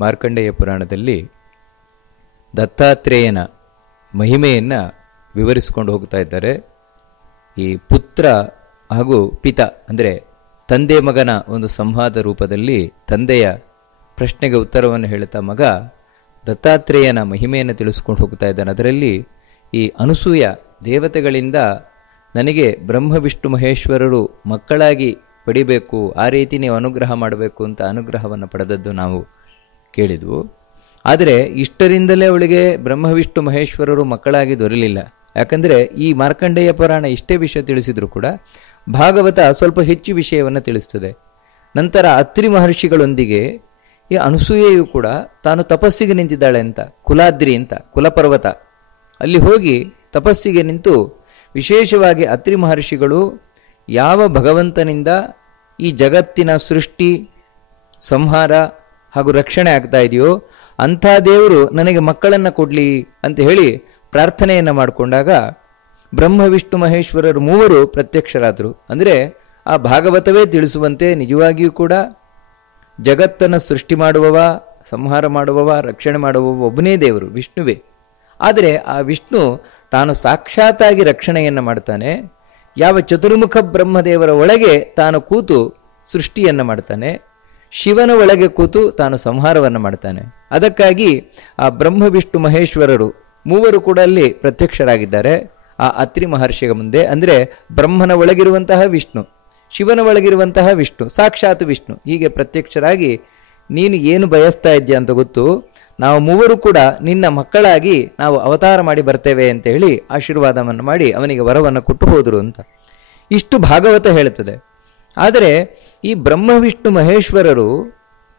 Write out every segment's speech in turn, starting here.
ಮಾರ್ಕಂಡೇಯ ಪುರಾಣದಲ್ಲಿ ದತ್ತಾತ್ರೇಯನ ಮಹಿಮೆಯನ್ನು ವಿವರಿಸಿಕೊಂಡು ಹೋಗ್ತಾ ಇದ್ದಾರೆ. ಈ ಪುತ್ರ ಹಾಗೂ ಪಿತ ಅಂದರೆ ತಂದೆ ಮಗನ ಒಂದು ಸಂವಾದ ರೂಪದಲ್ಲಿ ತಂದೆಯ ಪ್ರಶ್ನೆಗೆ ಉತ್ತರವನ್ನು ಹೇಳುತ್ತಾ ಮಗ ದತ್ತಾತ್ರೇಯನ ಮಹಿಮೆಯನ್ನು ತಿಳಿಸ್ಕೊಂಡು ಹೋಗ್ತಾ ಇದ್ದಾನೆ. ಅದರಲ್ಲಿ ಈ ಅನಸೂಯ ದೇವತೆಗಳಿಂದ ನನಗೆ ಬ್ರಹ್ಮ ವಿಷ್ಣು ಮಹೇಶ್ವರರು ಮಕ್ಕಳಾಗಿ ಪಡಿಬೇಕು, ಆ ರೀತಿ ನೀವು ಅನುಗ್ರಹ ಮಾಡಬೇಕು ಅಂತ ಅನುಗ್ರಹವನ್ನು ಪಡೆದದ್ದು ನಾವು ಕೇಳಿದ್ವು. ಆದರೆ ಇಷ್ಟರಿಂದಲೇ ಅವಳಿಗೆ ಬ್ರಹ್ಮ ವಿಷ್ಣು ಮಹೇಶ್ವರರು ಮಕ್ಕಳಾಗಿ ದೊರೆಯಲಿಲ್ಲ. ಯಾಕಂದರೆ ಈ ಮಾರ್ಕಂಡೇಯ ಪುರಾಣ ಇಷ್ಟೇ ವಿಷಯ ತಿಳಿಸಿದ್ರು ಕೂಡ ಭಾಗವತ ಸ್ವಲ್ಪ ಹೆಚ್ಚು ವಿಷಯವನ್ನು ತಿಳಿಸ್ತದೆ. ನಂತರ ಅತ್ರಿ ಮಹರ್ಷಿಗಳೊಂದಿಗೆ ಈ ಅನಸೂಯೆಯು ಕೂಡ ತಾನು ತಪಸ್ಸಿಗೆ ನಿಂತಿದ್ದಾಳೆ ಅಂತ, ಕುಲಾದ್ರಿ ಅಂತ ಕುಲಪರ್ವತ ಅಲ್ಲಿ ಹೋಗಿ ತಪಸ್ಸಿಗೆ ನಿಂತು ವಿಶೇಷವಾಗಿ ಅತ್ರಿ ಮಹರ್ಷಿಗಳು ಯಾವ ಭಗವಂತನಿಂದ ಈ ಜಗತ್ತಿನ ಸೃಷ್ಟಿ ಸಂಹಾರ ಹಾಗೂ ರಕ್ಷಣೆ ಆಗ್ತಾ ಇದೆಯೋ ಅಂಥ ದೇವರು ನನಗೆ ಮಕ್ಕಳನ್ನು ಕೊಡಲಿ ಅಂತ ಹೇಳಿ ಪ್ರಾರ್ಥನೆಯನ್ನು ಮಾಡಿಕೊಂಡಾಗ ಬ್ರಹ್ಮ ವಿಷ್ಣು ಮಹೇಶ್ವರರು ಮೂವರು ಪ್ರತ್ಯಕ್ಷರಾದರು. ಅಂದರೆ ಆ ಭಾಗವತವೇ ತಿಳಿಸುವಂತೆ ನಿಜವಾಗಿಯೂ ಕೂಡ ಜಗತ್ತನ್ನು ಸೃಷ್ಟಿ ಮಾಡುವವ, ಸಂಹಾರ ಮಾಡುವವ, ರಕ್ಷಣೆ ಮಾಡುವವ ಒಬ್ಬನೇ ದೇವರು ವಿಷ್ಣುವೇ. ಆದರೆ ಆ ವಿಷ್ಣು ತಾನು ಸಾಕ್ಷಾತ್ತಾಗಿ ರಕ್ಷಣೆಯನ್ನು ಮಾಡ್ತಾನೆ. ಯಾವ ಚತುರ್ಮುಖ ಬ್ರಹ್ಮದೇವರ ಒಳಗೆ ತಾನು ಕೂತು ಸೃಷ್ಟಿಯನ್ನು ಮಾಡ್ತಾನೆ, ಶಿವನ ಒಳಗೆ ಕೂತು ತಾನು ಸಂಹಾರವನ್ನು ಮಾಡ್ತಾನೆ. ಅದಕ್ಕಾಗಿ ಆ ಬ್ರಹ್ಮ ವಿಷ್ಣು ಮಹೇಶ್ವರರು ಮೂವರು ಕೂಡ ಅಲ್ಲಿ ಪ್ರತ್ಯಕ್ಷರಾಗಿದ್ದಾರೆ ಆ ಅತ್ರಿ ಮಹರ್ಷಿಯ ಮುಂದೆ. ಅಂದರೆ ಬ್ರಹ್ಮನ ಒಳಗಿರುವಂತಹ ವಿಷ್ಣು, ಶಿವನ ಒಳಗಿರುವಂತಹ ವಿಷ್ಣು, ಸಾಕ್ಷಾತ್ ವಿಷ್ಣು ಹೀಗೆ ಪ್ರತ್ಯಕ್ಷರಾಗಿ ನೀನು ಏನು ಬಯಸ್ತಾ ಇದ್ದೀಯ ಅಂತ ಗೊತ್ತು, ನಾವು ಮೂವರು ಕೂಡ ನಿನ್ನ ಮಕ್ಕಳಾಗಿ ನಾವು ಅವತಾರ ಮಾಡಿ ಬರ್ತೇವೆ ಅಂತ ಹೇಳಿ ಆಶೀರ್ವಾದವನ್ನು ಮಾಡಿ ಅವನಿಗೆ ವರವನ್ನು ಕೊಟ್ಟು ಹೋದರು ಅಂತ ಇಷ್ಟು ಭಾಗವತ ಹೇಳುತ್ತದೆ. ಆದರೆ ಈ ಬ್ರಹ್ಮ ವಿಷ್ಣು ಮಹೇಶ್ವರರು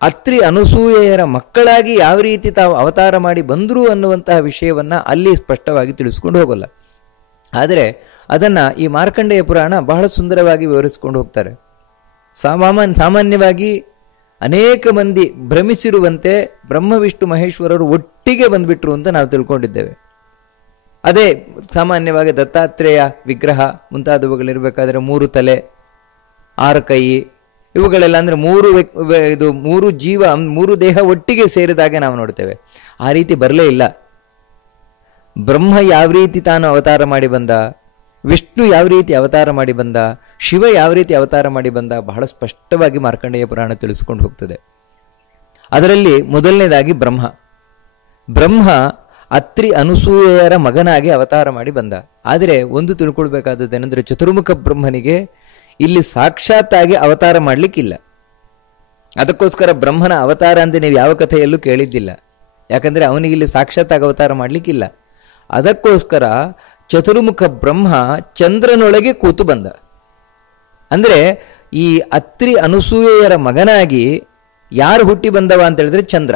ಅತ್ರಿ ಅನಸೂಯೆಯರ ಮಕ್ಕಳಾಗಿ ಯಾವ ರೀತಿ ತಾವು ಅವತಾರ ಮಾಡಿ ಬಂದರು ಅನ್ನುವಂತಹ ವಿಷಯವನ್ನು ಅಲ್ಲಿ ಸ್ಪಷ್ಟವಾಗಿ ತಿಳಿಸ್ಕೊಂಡು ಹೋಗಲ್ಲ. ಆದರೆ ಅದನ್ನು ಈ ಮಾರ್ಕಂಡೇಯ ಪುರಾಣ ಬಹಳ ಸುಂದರವಾಗಿ ವಿವರಿಸ್ಕೊಂಡು ಹೋಗ್ತಾರೆ. ಸಾಮಾನ್ಯವಾಗಿ ಅನೇಕ ಮಂದಿ ಭ್ರಮಿಸಿರುವಂತೆ ಬ್ರಹ್ಮ ವಿಷ್ಣು ಮಹೇಶ್ವರರು ಒಟ್ಟಿಗೆ ಬಂದ್ಬಿಟ್ರು ಅಂತ ನಾವು ತಿಳ್ಕೊಂಡಿದ್ದೇವೆ. ಅದೇ ಸಾಮಾನ್ಯವಾಗಿ ದತ್ತಾತ್ರೇಯ ವಿಗ್ರಹ ಮುಂತಾದವುಗಳಿರಬೇಕಾದ್ರೆ 3 ತಲೆ 6 ಕೈ ಇವುಗಳೆಲ್ಲ ಅಂದರೆ ಮೂರು ಜೀವ 3 ದೇಹ ಒಟ್ಟಿಗೆ ಸೇರಿದಾಗೆ ನಾವು ನೋಡ್ತೇವೆ. ಆ ರೀತಿ ಬರಲೇ ಇಲ್ಲ. ಬ್ರಹ್ಮ ಯಾವ ರೀತಿ ತಾನು ಅವತಾರ ಮಾಡಿ ಬಂದ, ವಿಷ್ಣು ಯಾವ ರೀತಿ ಅವತಾರ ಮಾಡಿ ಬಂದ, ಶಿವ ಯಾವ ರೀತಿ ಅವತಾರ ಮಾಡಿ ಬಂದ ಬಹಳ ಸ್ಪಷ್ಟವಾಗಿ ಮಾರ್ಕಂಡೇಯ ಪುರಾಣ ತಿಳಿಸ್ಕೊಂಡು ಹೋಗ್ತದೆ. ಅದರಲ್ಲಿ ಮೊದಲನೇದಾಗಿ ಬ್ರಹ್ಮ ಅತ್ರಿ ಅನಸೂಯೆಯರ ಮಗನಾಗಿ ಅವತಾರ ಮಾಡಿ ಬಂದ. ಆದರೆ ಒಂದು ತಿಳ್ಕೊಳ್ಬೇಕಾದದ್ದೇನೆಂದರೆ ಚತುರ್ಮುಖ ಬ್ರಹ್ಮನಿಗೆ ಇಲ್ಲಿ ಸಾಕ್ಷಾತ್ತಾಗಿ ಅವತಾರ ಮಾಡಲಿಕ್ಕಿಲ್ಲ. ಅದಕ್ಕೋಸ್ಕರ ಬ್ರಹ್ಮನ ಅವತಾರ ಅಂತ ನೀವು ಯಾವ ಕಥೆಯಲ್ಲೂ ಕೇಳಿದ್ದಿಲ್ಲ. ಯಾಕಂದರೆ ಅವನಿಗೆ ಇಲ್ಲಿ ಸಾಕ್ಷಾತ್ತಾಗಿ ಅವತಾರ ಮಾಡಲಿಕ್ಕಿಲ್ಲ. ಅದಕ್ಕೋಸ್ಕರ ಚತುರ್ಮುಖ ಬ್ರಹ್ಮ ಚಂದ್ರನೊಳಗೆ ಕೂತು ಬಂದ. ಅಂದರೆ ಈ ಅತ್ರಿ ಅನಸೂಯೆಯರ ಮಗನಾಗಿ ಯಾರು ಹುಟ್ಟಿ ಬಂದವ ಅಂತ ಹೇಳಿದ್ರೆ ಚಂದ್ರ.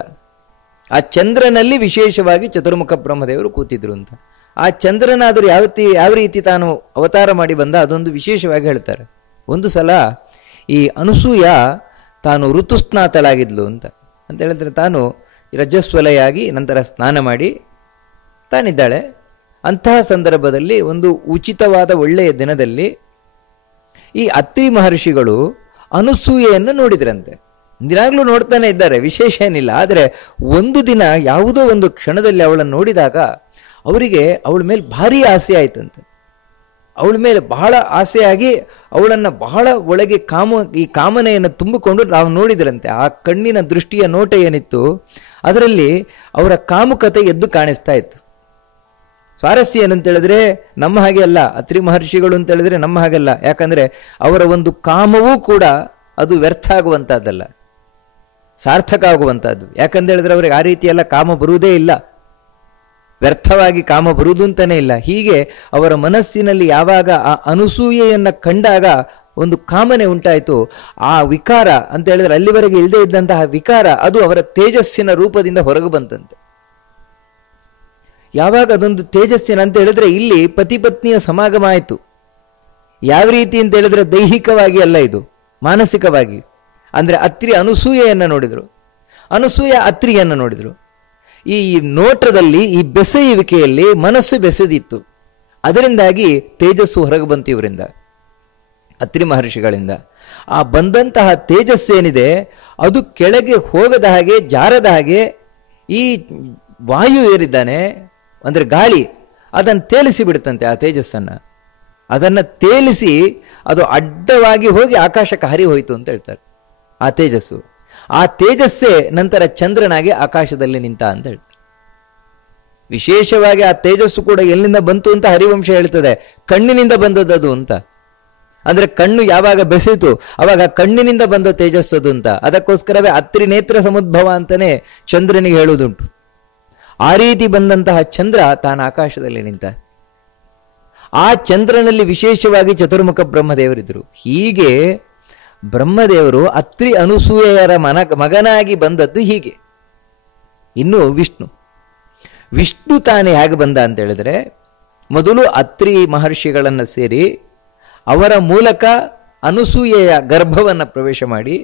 ಆ ಚಂದ್ರನಲ್ಲಿ ವಿಶೇಷವಾಗಿ ಚತುರ್ಮುಖ ಬ್ರಹ್ಮದೇವರು ಕೂತಿದ್ರು ಅಂತ. ಆ ಚಂದ್ರನಾದರೂ ಯಾವ ರೀತಿ ತಾನು ಅವತಾರ ಮಾಡಿ ಬಂದ ಅದೊಂದು ವಿಶೇಷವಾಗಿ ಹೇಳ್ತಾರೆ. ಒಂದು ಸಲ ಈ ಅನಸೂಯ ತಾನು ಋತುಸ್ನಾತಳಾಗಿದ್ಲು ಅಂತ ಹೇಳಿದ್ರೆ ತಾನು ರಜಸ್ವಲೆಯಾಗಿ ನಂತರ ಸ್ನಾನ ಮಾಡಿ ತಾನಿದ್ದಾಳೆ. ಅಂತಹ ಸಂದರ್ಭದಲ್ಲಿ ಒಂದು ಉಚಿತವಾದ ಒಳ್ಳೆಯ ದಿನದಲ್ಲಿ ಈ ಅತ್ರಿ ಮಹರ್ಷಿಗಳು ಅನಸೂಯೆಯನ್ನು ನೋಡಿದ್ರಂತೆ. ದಿನಾಗ್ಲೂ ನೋಡ್ತಾನೆ ಇದ್ದಾರೆ, ವಿಶೇಷ ಏನಿಲ್ಲ. ಆದರೆ ಒಂದು ದಿನ ಯಾವುದೋ ಒಂದು ಕ್ಷಣದಲ್ಲಿ ಅವಳನ್ನು ನೋಡಿದಾಗ ಅವರಿಗೆ ಅವಳ ಮೇಲೆ ಭಾರಿ ಆಸೆ ಆಯ್ತಂತೆ. ಅವಳ ಮೇಲೆ ಬಹಳ ಆಸೆಯಾಗಿ ಅವಳನ್ನು ಬಹಳ ಒಳಗೆ ಈ ಕಾಮನೆಯನ್ನು ತುಂಬಿಕೊಂಡು ನಾವು ನೋಡಿದ್ರಂತೆ. ಆ ಕಣ್ಣಿನ ದೃಷ್ಟಿಯ ನೋಟ ಏನಿತ್ತು ಅದರಲ್ಲಿ ಅವರ ಕಾಮುಕತೆ ಎದ್ದು ಕಾಣಿಸ್ತಾ ಇತ್ತು. ಸ್ವಾರಸ್ಯ ಏನಂತ ಹೇಳಿದ್ರೆ ನಮ್ಮ ಹಾಗೆ ಅಲ್ಲ, ಅತ್ರಿ ಮಹರ್ಷಿಗಳು ಅಂತ ಹೇಳಿದ್ರೆ ನಮ್ಮ ಹಾಗೆಲ್ಲ. ಯಾಕಂದ್ರೆ ಅವರ ಒಂದು ಕಾಮವೂ ಕೂಡ ಅದು ವ್ಯರ್ಥ ಆಗುವಂತಹದ್ದಲ್ಲ, ಸಾರ್ಥಕ ಆಗುವಂತಹದ್ದು. ಯಾಕಂತ ಹೇಳಿದ್ರೆ ಅವರಿಗೆ ಆ ರೀತಿ ಎಲ್ಲ ಕಾಮ ಬರುವುದೇ ಇಲ್ಲ, ವ್ಯರ್ಥವಾಗಿ ಕಾಮ ಬರುವುದು ಅಂತಾನೆ ಇಲ್ಲ. ಹೀಗೆ ಅವರ ಮನಸ್ಸಿನಲ್ಲಿ ಯಾವಾಗ ಆ ಅನಸೂಯೆಯನ್ನು ಕಂಡಾಗ ಒಂದು ಕಾಮನೆ ಉಂಟಾಯಿತು. ಆ ವಿಕಾರ ಅಂತ ಹೇಳಿದ್ರೆ ಅಲ್ಲಿವರೆಗೆ ಇಲ್ಲದೆ ಇದ್ದಂತಹ ವಿಕಾರ ಅದು ಅವರ ತೇಜಸ್ಸಿನ ರೂಪದಿಂದ ಹೊರಗೆ ಬಂತಂತೆ. ಯಾವಾಗ ಅದೊಂದು ತೇಜಸ್ಸಿನ ಅಂತ ಹೇಳಿದ್ರೆ ಇಲ್ಲಿ ಪತಿ ಪತ್ನಿಯ ಸಮಾಗಮ ಆಯಿತು. ಯಾವ ರೀತಿ ಅಂತ ಹೇಳಿದ್ರೆ ದೈಹಿಕವಾಗಿ ಅಲ್ಲ, ಇದು ಮಾನಸಿಕವಾಗಿ. ಅಂದ್ರೆ ಅತ್ರಿ ಅನಸೂಯೆಯನ್ನು ನೋಡಿದ್ರು, ಅನಸೂಯ ಅತ್ರಿಯನ್ನು ನೋಡಿದ್ರು. ಈ ನೋಟದಲ್ಲಿ ಈ ಬೆಸೆಯುವಿಕೆಯಲ್ಲಿ ಮನಸ್ಸು ಬೆಸೆದಿತ್ತು. ಅದರಿಂದಾಗಿ ತೇಜಸ್ಸು ಹೊರಗೆ ಬಂತು ಇವರಿಂದ. ಅತ್ರಿ ಮಹರ್ಷಿಗಳಿಂದ. ಆ ಬಂದಂತಹ ತೇಜಸ್ಸೇನಿದೆ ಅದು ಕೆಳಗೆ ಹೋಗದ ಹಾಗೆ, ಜಾರದ ಹಾಗೆ ಈ ವಾಯು ಏರಿದ್ದಾನೆ ಅಂದರೆ ಗಾಳಿ ಅದನ್ನು ತೇಲಿಸಿ ಬಿಡುತ್ತಂತೆ. ಆ ತೇಜಸ್ಸನ್ನು ಅದನ್ನು ತೇಲಿಸಿ ಅದು ಅಡ್ಡವಾಗಿ ಹೋಗಿ ಆಕಾಶಕ್ಕೆ ಹರಿ ಹೋಯಿತು ಅಂತ ಹೇಳ್ತಾರೆ. ಆ ತೇಜಸ್ಸು, ಆ ತೇಜಸ್ಸೇ ನಂತರ ಚಂದ್ರನಾಗಿ ಆಕಾಶದಲ್ಲಿ ನಿಂತ ಅಂತ ಹೇಳ್ತಾರೆ. ವಿಶೇಷವಾಗಿ ಆ ತೇಜಸ್ಸು ಕೂಡ ಎಲ್ಲಿಂದ ಬಂತು ಅಂತ ಹರಿವಂಶ ಹೇಳ್ತದೆ, ಕಣ್ಣಿನಿಂದ ಬಂದದ್ದು ಅಂತ. ಅಂದ್ರೆ ಕಣ್ಣು ಯಾವಾಗ ಬೆಸೆಯಿತು ಅವಾಗ ಕಣ್ಣಿನಿಂದ ಬಂದ ತೇಜಸ್ಸದು ಅಂತ. ಅದಕ್ಕೋಸ್ಕರವೇ ಅತ್ರಿ ನೇತ್ರ ಸಮುದ್ಭವ ಅಂತಾನೆ ಚಂದ್ರನಿಗೆ ಹೇಳುವುದುಂಟು. ಆ ರೀತಿ ಬಂದಂತಹ ಚಂದ್ರ ತಾನು ಆಕಾಶದಲ್ಲಿ ನಿಂತ. ಆ ಚಂದ್ರನಲ್ಲಿ ವಿಶೇಷವಾಗಿ ಚತುರ್ಮುಖ ಬ್ರಹ್ಮದೇವರಿದ್ರು. ಹೀಗೆ ಬ್ರಹ್ಮದೇವರು ಅತ್ರಿ ಅನುಸೂಯೆಯರ ಮಗನಾಗಿ ಬಂದದ್ದು ಹೀಗೆ. ಇನ್ನು ವಿಷ್ಣು ತಾನೇ ಹೇಗೆ ಬಂದ ಅಂತ ಹೇಳಿದ್ರೆ, ಮೊದಲು ಅತ್ರಿ ಮಹರ್ಷಿಗಳನ್ನು ಸೇರಿ ಅವರ ಮೂಲಕ ಅನುಸೂಯೆಯ ಗರ್ಭವನ್ನು ಪ್ರವೇಶ ಮಾಡಿ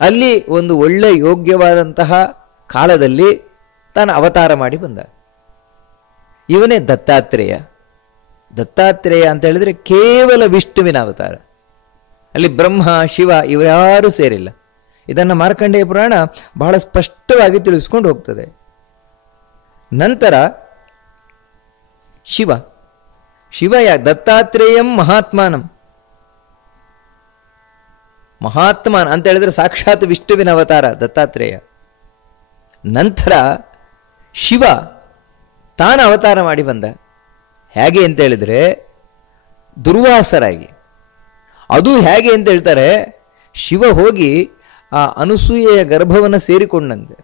ಅಲ್ಲಿ ಒಂದು ಒಳ್ಳೆ ಯೋಗ್ಯವಾದಂತಹ ಕಾಲದಲ್ಲಿ ತಾನು ಅವತಾರ ಮಾಡಿ ಬಂದ. ಇವನೇ ದತ್ತಾತ್ರೇಯ. ದತ್ತಾತ್ರೇಯ ಅಂತ ಹೇಳಿದ್ರೆ ಕೇವಲ ವಿಷ್ಣುವಿನ ಅವತಾರ. ಅಲ್ಲಿ ಬ್ರಹ್ಮ ಶಿವ ಇವರ್ಯಾರೂ ಸೇರಿಲ್ಲ. ಇದನ್ನು ಮಾರ್ಕಂಡೇಯ ಪುರಾಣ ಬಹಳ ಸ್ಪಷ್ಟವಾಗಿ ತಿಳಿಸ್ಕೊಂಡು ಹೋಗ್ತದೆ. ನಂತರ ಶಿವ ದತ್ತಾತ್ರೇಯಂ ಮಹಾತ್ಮಾನಂ. ಮಹಾತ್ಮಾನ್ ಅಂತ ಹೇಳಿದ್ರೆ ಸಾಕ್ಷಾತ್ ವಿಷ್ಣುವಿನ ಅವತಾರ ದತ್ತಾತ್ರೇಯ. ನಂತರ ಶಿವ ತಾನು ಅವತಾರ ಮಾಡಿ ಬಂದ. ಹೇಗೆ ಅಂತ ಹೇಳಿದ್ರೆ ದುರ್ವಾಸರಾಗಿ. ಅದು ಹೇಗೆ ಅಂತ ಹೇಳ್ತಾರೆ, ಶಿವ ಹೋಗಿ ಆ ಅನುಸೂಯೆಯ ಗರ್ಭವನ್ನು ಸೇರಿಕೊಂಡಂತೆ.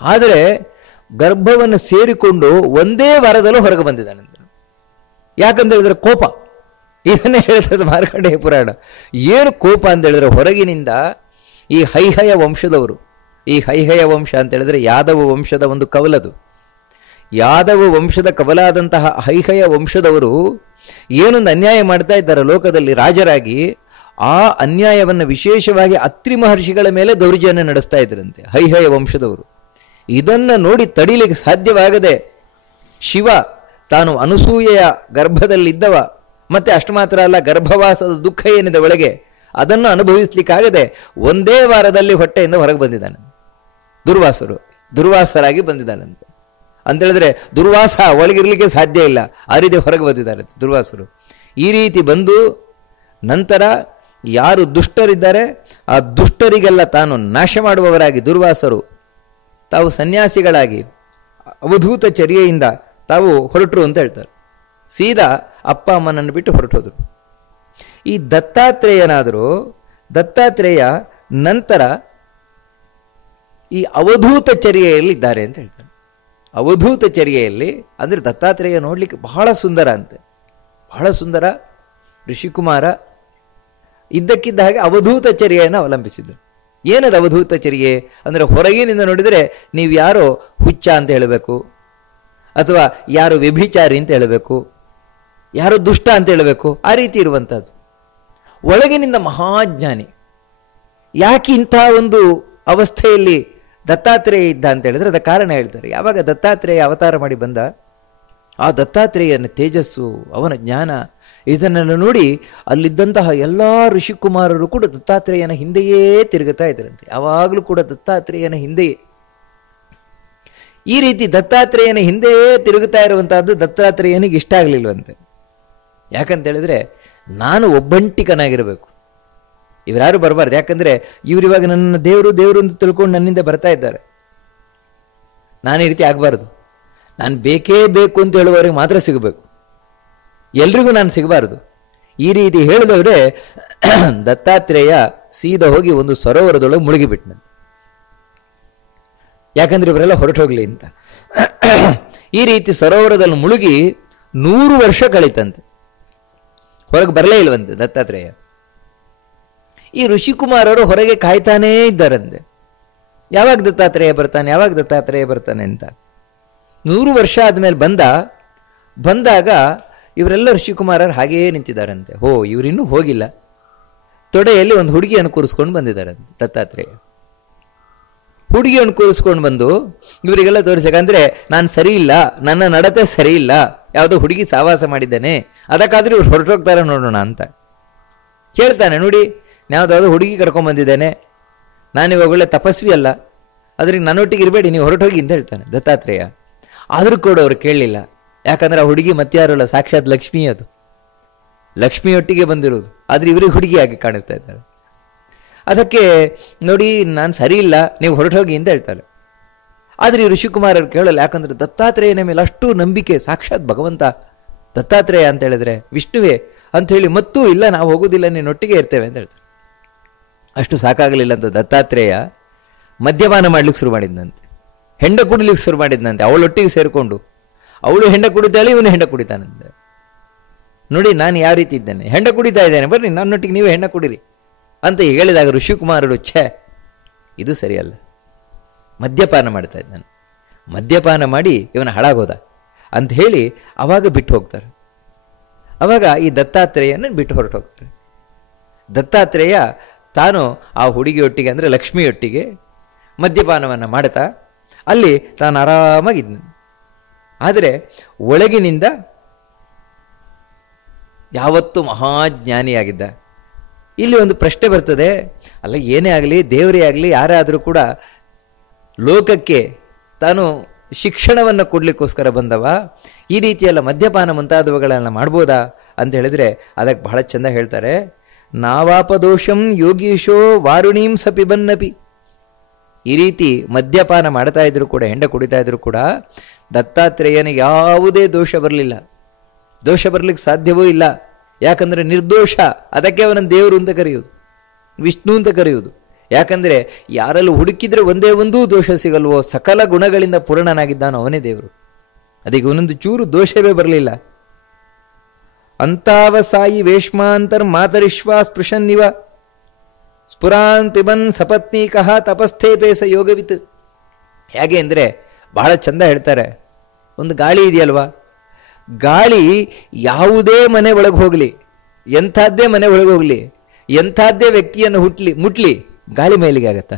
ಆದರೆ ಗರ್ಭವನ್ನು ಸೇರಿಕೊಂಡು ಒಂದೇ ವಾರದಲ್ಲೂ ಹೊರಗೆ ಬಂದಿದ್ದಾನಂತೆ. ಯಾಕಂತ ಹೇಳಿದ್ರೆ ಕೋಪ. ಇದನ್ನೇ ಹೇಳ್ತದೆ ಮಾರ್ಕಂಡೇಯ ಪುರಾಣ. ಏನು ಕೋಪ ಅಂತ ಹೇಳಿದ್ರೆ, ಹೊರಗಿನಿಂದ ಈ ಹೈಹಯ ವಂಶದವರು, ಈ ಹೈಹಯ ವಂಶ ಅಂತ ಹೇಳಿದ್ರೆ ಯಾದವ ವಂಶದ ಒಂದು ಕವಲದು. ಯಾದವ ವಂಶದ ಕವಲಾದಂತಹ ಹೈಹಯ ವಂಶದವರು ಏನೊಂದು ಅನ್ಯಾಯ ಮಾಡ್ತಾ ಇದ್ದಾರೆ ಲೋಕದಲ್ಲಿ ರಾಜರಾಗಿ, ಆ ಅನ್ಯಾಯವನ್ನು ವಿಶೇಷವಾಗಿ ಅತ್ರಿ ಮಹರ್ಷಿಗಳ ಮೇಲೆ ದೌರ್ಜನ್ಯ ನಡೆಸ್ತಾ ಇದ್ರಂತೆ ಹೈಹಯ ವಂಶದವರು. ಇದನ್ನು ನೋಡಿ ತಡೀಲಿಕ್ಕೆ ಸಾಧ್ಯವಾಗದೆ ಶಿವ ತಾನು ಅನುಸೂಯೆಯ ಗರ್ಭದಲ್ಲಿದ್ದವ, ಮತ್ತೆ ಅಷ್ಟು ಮಾತ್ರ ಅಲ್ಲ, ಗರ್ಭವಾಸದ ದುಃಖ ಏನಿದೆ ಒಳಗೆ ಅದನ್ನು ಅನುಭವಿಸ್ಲಿಕ್ಕಾಗದೆ ಒಂದೇ ವಾರದಲ್ಲಿ ಹೊಟ್ಟೆಯಿಂದ ಹೊರಗೆ ಬಂದಿದ್ದಾನೆ. ದುರ್ವಾಸರಾಗಿ ಬಂದಿದ್ದಾನಂತೆ. ಅಂತ ಹೇಳಿದ್ರೆ ದುರ್ವಾಸ ಒಳಗಿರ್ಲಿಕ್ಕೆ ಸಾಧ್ಯ ಇಲ್ಲ, ಆ ರೀತಿ ಹೊರಗೆ ಬಂದಿದ್ದಾರೆ ದುರ್ವಾಸರು. ಈ ರೀತಿ ಬಂದು ನಂತರ ಯಾರು ದುಷ್ಟರಿದ್ದಾರೆ ಆ ದುಷ್ಟರಿಗೆಲ್ಲ ತಾನು ನಾಶ ಮಾಡುವವರಾಗಿ ದುರ್ವಾಸರು ತಾವು ಸನ್ಯಾಸಿಗಳಾಗಿ ಅವಧೂತ ಚರ್ಯೆಯಿಂದ ತಾವು ಹೊರಟರು ಅಂತ ಹೇಳ್ತಾರೆ. ಸೀದಾ ಅಪ್ಪ ಅಮ್ಮನನ್ನು ಬಿಟ್ಟು ಹೊರಟೋದ್ರು. ಈ ದತ್ತಾತ್ರೇಯ ನಂತರ ಈ ಅವಧೂತ ಚರ್ಯೆಯಲ್ಲಿ ಇದ್ದಾರೆ ಅಂತ ಹೇಳ್ತಾರೆ. ಅವಧೂತ ಚರ್ಯೆಯಲ್ಲಿ ಅಂದರೆ ದತ್ತಾತ್ರೇಯ ನೋಡ್ಲಿಕ್ಕೆ ಬಹಳ ಸುಂದರ ಅಂತೆ, ಬಹಳ ಸುಂದರ ಋಷಿಕುಮಾರ. ಇದ್ದಕ್ಕಿದ್ದ ಹಾಗೆ ಅವಧೂತ ಚರ್ಯೆಯನ್ನು ಅವಲಂಬಿಸಿದ್ರು. ಏನದು ಅವಧೂತ ಚರ್ಯೆ ಅಂದರೆ, ಹೊರಗಿನಿಂದ ನೋಡಿದರೆ ನೀವು ಯಾರೋ ಹುಚ್ಚ ಅಂತ ಹೇಳಬೇಕು, ಅಥವಾ ಯಾರು ವ್ಯಭಿಚಾರಿ ಅಂತ ಹೇಳಬೇಕು, ಯಾರು ದುಷ್ಟ ಅಂತ ಹೇಳಬೇಕು, ಆ ರೀತಿ ಇರುವಂಥದ್ದು. ಒಳಗಿನಿಂದ ಮಹಾಜ್ಞಾನಿ. ಯಾಕೆ ಇಂಥ ಒಂದು ಅವಸ್ಥೆಯಲ್ಲಿ ದತ್ತಾತ್ರೇಯ ಇದ್ದ ಅಂತ ಹೇಳಿದ್ರೆ ಅದರ ಕಾರಣ ಹೇಳ್ತಾರೆ. ಯಾವಾಗ ದತ್ತಾತ್ರೇಯ ಅವತಾರ ಮಾಡಿ ಬಂದ, ಆ ದತ್ತಾತ್ರೇಯನ ತೇಜಸ್ಸು, ಅವನ ಜ್ಞಾನ, ಇದನ್ನೆಲ್ಲ ನೋಡಿ ಅಲ್ಲಿದ್ದಂತಹ ಎಲ್ಲ ಋಷಿಕುಮಾರರು ಕೂಡ ದತ್ತಾತ್ರೇಯನ ಹಿಂದೆಯೇ ತಿರುಗುತ್ತಾ ಇದ್ರಂತೆ. ಯಾವಾಗಲೂ ಕೂಡ ದತ್ತಾತ್ರೇಯನ ಹಿಂದೆಯೇ. ಈ ರೀತಿ ದತ್ತಾತ್ರೇಯನ ಹಿಂದೆಯೇ ತಿರುಗುತ್ತಾ ಇರುವಂತಹದ್ದು ದತ್ತಾತ್ರೇಯನಿಗೆ ಇಷ್ಟ ಆಗಲಿಲ್ವಂತೆ. ಯಾಕಂತ ಹೇಳಿದ್ರೆ, ನಾನು ಒಬ್ಬಂಟಿಕನಾಗಿರಬೇಕು, ಇವರಾರು ಬರಬಾರ್ದು. ಯಾಕಂದ್ರೆ ಇವರಿವಾಗ ನನ್ನ ದೇವರು ಅಂತ ತಿಳ್ಕೊಂಡು ನನ್ನಿಂದ ಬರ್ತಾ ಇದ್ದಾರೆ. ನಾನು ಈ ರೀತಿ ಆಗಬಾರ್ದು. ನಾನು ಬೇಕೇ ಬೇಕು ಅಂತ ಹೇಳುವವರಿಗೆ ಮಾತ್ರ ಸಿಗಬೇಕು, ಎಲ್ರಿಗೂ ನಾನು ಸಿಗಬಾರ್ದು. ಈ ರೀತಿ ಹೇಳಿದವರೇ ದತ್ತಾತ್ರೇಯ ಸೀದಾ ಹೋಗಿ ಒಂದು ಸರೋವರದೊಳಗೆ ಮುಳುಗಿಬಿಟ್ನಂತೆ. ಯಾಕಂದ್ರೆ ಇವರೆಲ್ಲ ಹೊರಟೋಗ್ಲಿ ಅಂತ. ಈ ರೀತಿ ಸರೋವರದಲ್ಲಿ ಮುಳುಗಿ 100 ವರ್ಷ ಕಳೀತಂತೆ, ಹೊರಗೆ ಬರಲೇ ಇಲ್ವಂತೆ ದತ್ತಾತ್ರೇಯ. ಈ ಋಷಿಕುಮಾರರು ಹೊರಗೆ ಕಾಯ್ತಾನೇ ಇದ್ದಾರಂತೆ, ಯಾವಾಗ ದತ್ತಾತ್ರೇಯ ಬರ್ತಾನೆ ಅಂತ. 100 ವರ್ಷ ಆದ್ಮೇಲೆ ಬಂದಾಗ ಇವರೆಲ್ಲ ಋಷಿಕುಮಾರರು ಹಾಗೆಯೇ ನಿಂತಿದ್ದಾರಂತೆ. ಇವರಿನ್ನೂ ಹೋಗಿಲ್ಲ. ತೊಡೆಯಲ್ಲಿ ಒಂದು ಹುಡುಗಿಯನ್ನು ಕೂರಿಸ್ಕೊಂಡು ಬಂದಿದ್ದಾರಂತೆ ದತ್ತಾತ್ರೇಯ. ಹುಡುಗಿಯನ್ನು ಕೂರಿಸ್ಕೊಂಡು ಬಂದು ಇವರಿಗೆಲ್ಲ ತೋರಿಸಕಂದ್ರೆ, ನಾನು ಸರಿ ಇಲ್ಲ, ನನ್ನ ನಡತೆ ಸರಿ ಇಲ್ಲ, ಯಾವುದೋ ಹುಡುಗಿ ಸಾವಾಸ ಮಾಡಿದ್ದೇನೆ, ಅದಕ್ಕಾದ್ರೂ ಇವ್ರು ಹೊರಟೋಗ್ತಾರೆ ನೋಡೋಣ ಅಂತ. ಕೇಳ್ತಾನೆ, ನೋಡಿ ಯಾವುದಾದ್ರು ಹುಡುಗಿ ಕರ್ಕೊಂಡ್ಬಂದಿದ್ದೇನೆ, ನಾನಿವಾಗ ಒಳ್ಳೆ ತಪಸ್ವಿ ಅಲ್ಲ, ಅದ್ರಿಗೆ ನನ್ನೊಟ್ಟಿಗೆ ಇರಬೇಡಿ, ನೀವು ಹೊರಟೋಗಿ ಅಂತ ಹೇಳ್ತಾನೆ ದತ್ತಾತ್ರೇಯ. ಆದರೂ ಕೂಡ ಅವ್ರು ಕೇಳಲಿಲ್ಲ. ಯಾಕಂದ್ರೆ ಆ ಹುಡುಗಿ ಮತ್ತಾರಲ್ಲ, ಸಾಕ್ಷಾತ್ ಲಕ್ಷ್ಮೀ, ಅದು ಲಕ್ಷ್ಮಿಯೊಟ್ಟಿಗೆ ಬಂದಿರೋದು, ಆದರೆ ಇವರಿಗೆ ಹುಡುಗಿಯಾಗಿ ಕಾಣಿಸ್ತಾ ಇದ್ದಾರೆ. ಅದಕ್ಕೆ ನೋಡಿ ನಾನು ಸರಿ ಇಲ್ಲ, ನೀವು ಹೊರಟೋಗಿ ಅಂತ ಹೇಳ್ತಾರೆ. ಆದರೆ ಈ ಋಷಿಕುಮಾರರು ಕೇಳಲ್ಲ. ಯಾಕಂದ್ರೆ ದತ್ತಾತ್ರೇಯನ ಮೇಲೆ ಅಷ್ಟು ನಂಬಿಕೆ, ಸಾಕ್ಷಾತ್ ಭಗವಂತ ದತ್ತಾತ್ರೇಯ ಅಂತ ಹೇಳಿದ್ರೆ ವಿಷ್ಣುವೇ ಅಂತ ಹೇಳಿ, ಮತ್ತೂ ಇಲ್ಲ ನಾವು ಹೋಗೋದಿಲ್ಲ, ನೀನೊಟ್ಟಿಗೆ ಇರ್ತೇವೆ ಅಂತ ಹೇಳ್ತಾರೆ. ಅಷ್ಟು ಸಾಕಾಗಲಿಲ್ಲ ಅಂತ ದತ್ತಾತ್ರೇಯ ಮದ್ಯಪಾನ ಮಾಡ್ಲಿಕ್ಕೆ ಶುರು ಮಾಡಿದ್ನಂತೆ, ಹೆಂಡ ಕುಡಿಲಿಕ್ಕೆ ಶುರು ಮಾಡಿದ್ನಂತೆ. ಅವಳೊಟ್ಟಿಗೆ ಸೇರಿಕೊಂಡು ಅವಳು ಹೆಂಡ ಕುಡಿತಾಳೆ, ಇವನು ಹೆಂಡ ಕುಡಿತಾನಂತೆ. ನೋಡಿ ನಾನು ಯಾವ ರೀತಿ ಇದ್ದೇನೆ, ಹೆಂಡ ಕುಡಿತಾ ಇದ್ದೇನೆ, ಬರ್ರಿ ನನ್ನೊಟ್ಟಿಗೆ ನೀವೇ ಹೆಂಡ ಕುಡಿರಿ ಅಂತ ಹೇಳಿದಾಗ ಋಷಿಕುಮಾರರು ಇದು ಸರಿಯಲ್ಲ, ಮದ್ಯಪಾನ ಮಾಡ್ತಾ ಇದ್ದಾನೆ, ಮದ್ಯಪಾನ ಮಾಡಿ ಇವನ ಹಾಳಾಗೋದ ಅಂತ ಹೇಳಿ ಅವಾಗ ಬಿಟ್ಟು ಹೋಗ್ತಾರೆ. ಅವಾಗ ಈ ದತ್ತಾತ್ರೇಯನ ಬಿಟ್ಟು ಹೊರಟು ಹೋಗ್ತಾರೆ. ದತ್ತಾತ್ರೇಯ ತಾನು ಆ ಹುಡುಗಿಯೊಟ್ಟಿಗೆ ಅಂದರೆ ಲಕ್ಷ್ಮಿಯೊಟ್ಟಿಗೆ ಮದ್ಯಪಾನವನ್ನು ಮಾಡ್ತಾ ಅಲ್ಲಿ ತಾನು ಆರಾಮಾಗಿದ್ದ. ಆದರೆ ಒಳಗಿನಿಂದ ಯಾವತ್ತೂ ಮಹಾಜ್ಞಾನಿಯಾಗಿದ್ದ. ಇಲ್ಲಿ ಒಂದು ಪ್ರಶ್ನೆ ಬರ್ತದೆ, ಅಲ್ಲ ಏನೇ ಆಗಲಿ, ದೇವರೇ ಆಗಲಿ, ಯಾರೇ ಆದರೂ ಕೂಡ ಲೋಕಕ್ಕೆ ತಾನು ಶಿಕ್ಷಣವನ್ನು ಕೊಡ್ಲಿಕ್ಕೋಸ್ಕರ ಬಂದವ, ಈ ರೀತಿಯೆಲ್ಲ ಮದ್ಯಪಾನ ಮುಂತಾದವುಗಳನ್ನು ಮಾಡ್ಬೋದಾ ಅಂತ ಹೇಳಿದ್ರೆ ಅದಕ್ಕೆ ಬಹಳ ಚಂದ ಹೇಳ್ತಾರೆ. ನಾವಾಪದೋಷಂ ಯೋಗೀಶೋ ವಾರುಣೀಂ ಸಪಿಬನ್ನಪಿ. ಈ ರೀತಿ ಮದ್ಯಪಾನ ಮಾಡ್ತಾ ಇದ್ರು ಕೂಡ, ಹೆಂಡ ಕುಡಿತಾ ಇದ್ರು ಕೂಡ ದತ್ತಾತ್ರೇಯನಿಗೆ ಯಾವುದೇ ದೋಷ ಬರಲಿಲ್ಲ. ದೋಷ ಬರಲಿಕ್ಕೆ ಸಾಧ್ಯವೂ ಇಲ್ಲ. ಯಾಕಂದರೆ ನಿರ್ದೋಷ, ಅದಕ್ಕೆ ಅವನನ್ನು ದೇವರು ಅಂತ ಕರೆಯುವುದು, ವಿಷ್ಣು ಅಂತ ಕರೆಯುವುದು. ಯಾಕಂದರೆ ಯಾರಲ್ಲೂ ಹುಡುಕಿದ್ರೆ ಒಂದೇ ಒಂದೂ ದೋಷ ಸಿಗಲ್ವೋ, ಸಕಲ ಗುಣಗಳಿಂದ ಪೂರ್ಣನಾಗಿದ್ದಾನೋ ಅವನೇ ದೇವರು. ಅದಕ್ಕೆ ಒಂದೊಂದು ಚೂರು ದೋಷವೇ ಬರಲಿಲ್ಲ. ಅಂತಾವಸಾಯಿ ವೇಶ್ಮಾಂತರ್ ಮಾತರಿಶ್ವಾ ಸ್ಪೃಶನ್ನಿವ ಸ್ಫುರಾನ್ ಪಿಬನ್ ಸಪತ್ನೀಕಃ ತಪಸ್ಥೇಪೇಸ ಯೋಗವಿತ್. ಹೇಗೆ ಅಂದರೆ ಬಹಳ ಚಂದ ಹೇಳ್ತಾರೆ. ಒಂದು ಗಾಳಿ ಇದೆಯಲ್ವಾ, ಗಾಳಿ ಯಾವುದೇ ಮನೆ ಒಳಗೆ ಹೋಗಲಿ, ಎಂಥದ್ದೇ ಮನೆ ಒಳಗೆ ಹೋಗಲಿ, ಎಂಥದ್ದೇ ವ್ಯಕ್ತಿಯನ್ನು ಮುಟ್ಲಿ, ಗಾಳಿ ಮೈಲಿಗೆ ಆಗತ್ತಾ?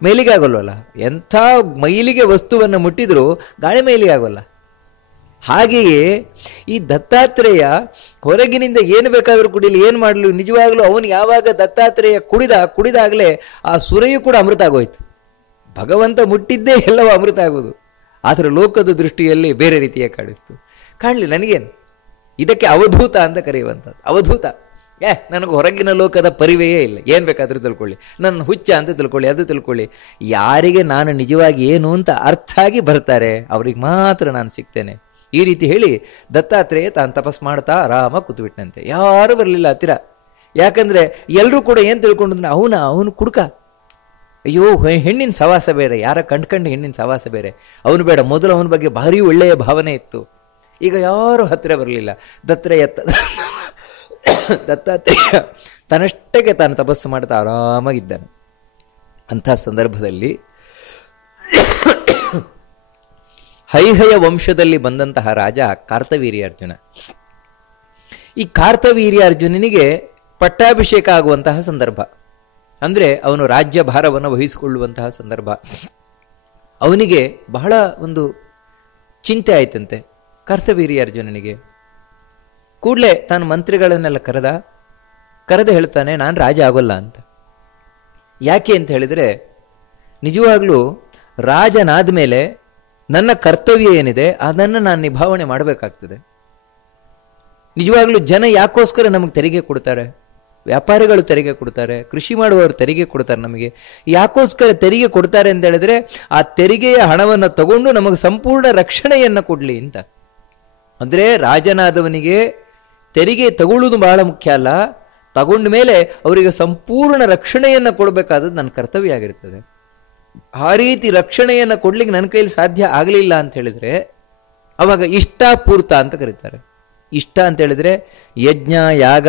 ಮೈಲಿಗೆ ಆಗೋಲ್ವಲ್ಲ. ಎಂಥ ಮೈಲಿಗೆ ವಸ್ತುವನ್ನು ಮುಟ್ಟಿದ್ರೂ ಗಾಳಿ ಮೈಲಿಗೆ ಆಗೋಲ್ಲ. ಹಾಗೆಯೇ ಈ ದತ್ತಾತ್ರೇಯ ಹೊರಗಿನಿಂದ ಏನು ಬೇಕಾದರೂ ಕುಡಿಲಿ, ಏನು ಮಾಡಲಿ, ನಿಜವಾಗ್ಲೂ ಅವನು ಯಾವಾಗ ದತ್ತಾತ್ರೇಯ ಕುಡಿದಾಗಲೇ ಆ ಸುರೆಯೂ ಕೂಡ ಅಮೃತ ಆಗೋಯ್ತು. ಭಗವಂತ ಮುಟ್ಟಿದ್ದೇ ಎಲ್ಲವೂ ಅಮೃತ ಆಗೋದು. ಆದರೆ ಲೋಕದ ದೃಷ್ಟಿಯಲ್ಲಿ ಬೇರೆ ರೀತಿಯ ಕಾಣಲಿ. ನನಗೇನು, ಇದಕ್ಕೆ ಅವಧೂತ ಅಂತ ಕರೆಯುವಂಥದ್ದು. ಅವಧೂತ, ನನಗೆ ಹೊರಗಿನ ಲೋಕದ ಪರಿವೆಯೇ ಇಲ್ಲ, ಏನು ಬೇಕಾದರೂ ತಿಳ್ಕೊಳ್ಳಿ, ನನ್ನ ಹುಚ್ಚ ಅಂತ ತಿಳ್ಕೊಳ್ಳಿ, ಅದು ತಿಳ್ಕೊಳ್ಳಿ. ಯಾರಿಗೆ ನಾನು ನಿಜವಾಗಿ ಏನು ಅಂತ ಅರ್ಥ ಆಗಿ ಬರ್ತಾರೆ ಅವ್ರಿಗೆ ಮಾತ್ರ ನಾನು ಸಿಗ್ತೇನೆ. ಈ ರೀತಿ ಹೇಳಿ ದತ್ತಾತ್ರೇಯ ತಾನು ತಪಸ್ ಮಾಡ್ತಾ ಆರಾಮ ಕೂತ್ಬಿಟ್ನಂತೆ. ಯಾರು ಬರಲಿಲ್ಲ ಹತ್ತಿರ. ಯಾಕಂದ್ರೆ ಎಲ್ಲರೂ ಕೂಡ ಏನು ತಿಳ್ಕೊಂಡ್ರೆ ಅವನು ಕುಡ್ಕ, ಅಯ್ಯೋ ಹೆಣ್ಣಿನ ಸವಾಸ ಬೇರೆ, ಯಾರ ಕಂಡ್ಕಂಡು ಹೆಣ್ಣಿನ ಸವಾಸ ಬೇರೆ, ಅವನು ಬೇಡ. ಮೊದಲು ಅವನ ಬಗ್ಗೆ ಭಾರಿ ಒಳ್ಳೆಯ ಭಾವನೆ ಇತ್ತು. ಈಗ ಯಾರು ಹತ್ತಿರ ಬರಲಿಲ್ಲ. ದತ್ತಾತ್ರೇಯ ತನ್ನಷ್ಟಕ್ಕೆ ತಾನು ತಪಸ್ಸು ಮಾಡ್ತಾ ಆರಾಮಾಗಿದ್ದಾನೆ. ಅಂಥ ಸಂದರ್ಭದಲ್ಲಿ ಹೈಹಯ ವಂಶದಲ್ಲಿ ಬಂದಂತಹ ರಾಜ ಕಾರ್ತವೀರ್ಯಾರ್ಜುನ. ಈ ಕಾರ್ತವೀರ್ಯಾರ್ಜುನನಿಗೆ ಪಟ್ಟಾಭಿಷೇಕ ಆಗುವಂತಹ ಸಂದರ್ಭ, ಅಂದರೆ ಅವನು ರಾಜ್ಯ ಭಾರವನ್ನು ವಹಿಸಿಕೊಳ್ಳುವಂತಹ ಸಂದರ್ಭ. ಅವನಿಗೆ ಬಹಳ ಒಂದು ಚಿಂತೆ ಆಯ್ತಂತೆ ಕಾರ್ತವೀರ್ಯಾರ್ಜುನನಿಗೆ. ಕೂಡಲೇ ತಾನು ಮಂತ್ರಿಗಳನ್ನೆಲ್ಲ ಕರೆದು ಹೇಳ್ತಾನೆ, ನಾನು ರಾಜ ಆಗೋಲ್ಲ ಅಂತ. ಯಾಕೆ ಅಂತ ಹೇಳಿದರೆ, ನಿಜವಾಗ್ಲೂ ರಾಜನಾದ ಮೇಲೆ ನನ್ನ ಕರ್ತವ್ಯ ಏನಿದೆ ಅದನ್ನು ನಾನು ನಿಭಾವಣೆ ಮಾಡಬೇಕಾಗ್ತದೆ. ನಿಜವಾಗ್ಲೂ ಜನ ಯಾಕೋಸ್ಕರ ನಮಗೆ ತೆರಿಗೆ ಕೊಡ್ತಾರೆ? ವ್ಯಾಪಾರಿಗಳು ತೆರಿಗೆ ಕೊಡ್ತಾರೆ, ಕೃಷಿ ಮಾಡುವವರು ತೆರಿಗೆ ಕೊಡ್ತಾರೆ. ನಮಗೆ ಯಾಕೋಸ್ಕರ ತೆರಿಗೆ ಕೊಡ್ತಾರೆ ಅಂತ ಹೇಳಿದ್ರೆ, ಆ ತೆರಿಗೆಯ ಹಣವನ್ನು ತಗೊಂಡು ನಮಗೆ ಸಂಪೂರ್ಣ ರಕ್ಷಣೆಯನ್ನು ಕೊಡಲಿ ಅಂತ. ಅಂದರೆ ರಾಜನಾದವನಿಗೆ ತೆರಿಗೆ ತಗೊಳ್ಳುವುದು ಬಹಳ ಮುಖ್ಯ ಅಲ್ಲ, ತಗೊಂಡ ಮೇಲೆ ಅವರಿಗೆ ಸಂಪೂರ್ಣ ರಕ್ಷಣೆಯನ್ನು ಕೊಡಬೇಕಾದದ್ದು ನನ್ನ ಕರ್ತವ್ಯ ಆಗಿರ್ತದೆ. ಆ ರೀತಿ ರಕ್ಷಣೆಯನ್ನು ಕೊಡ್ಲಿಕ್ಕೆ ನನ್ನ ಕೈಲಿ ಸಾಧ್ಯ ಆಗಲಿಲ್ಲ ಅಂತ ಹೇಳಿದ್ರೆ ಅವಾಗ ಇಷ್ಟಾಪೂರ್ತ ಅಂತ ಕರೀತಾರೆ. ಇಷ್ಟ ಅಂತ ಹೇಳಿದ್ರೆ ಯಜ್ಞ, ಯಾಗ,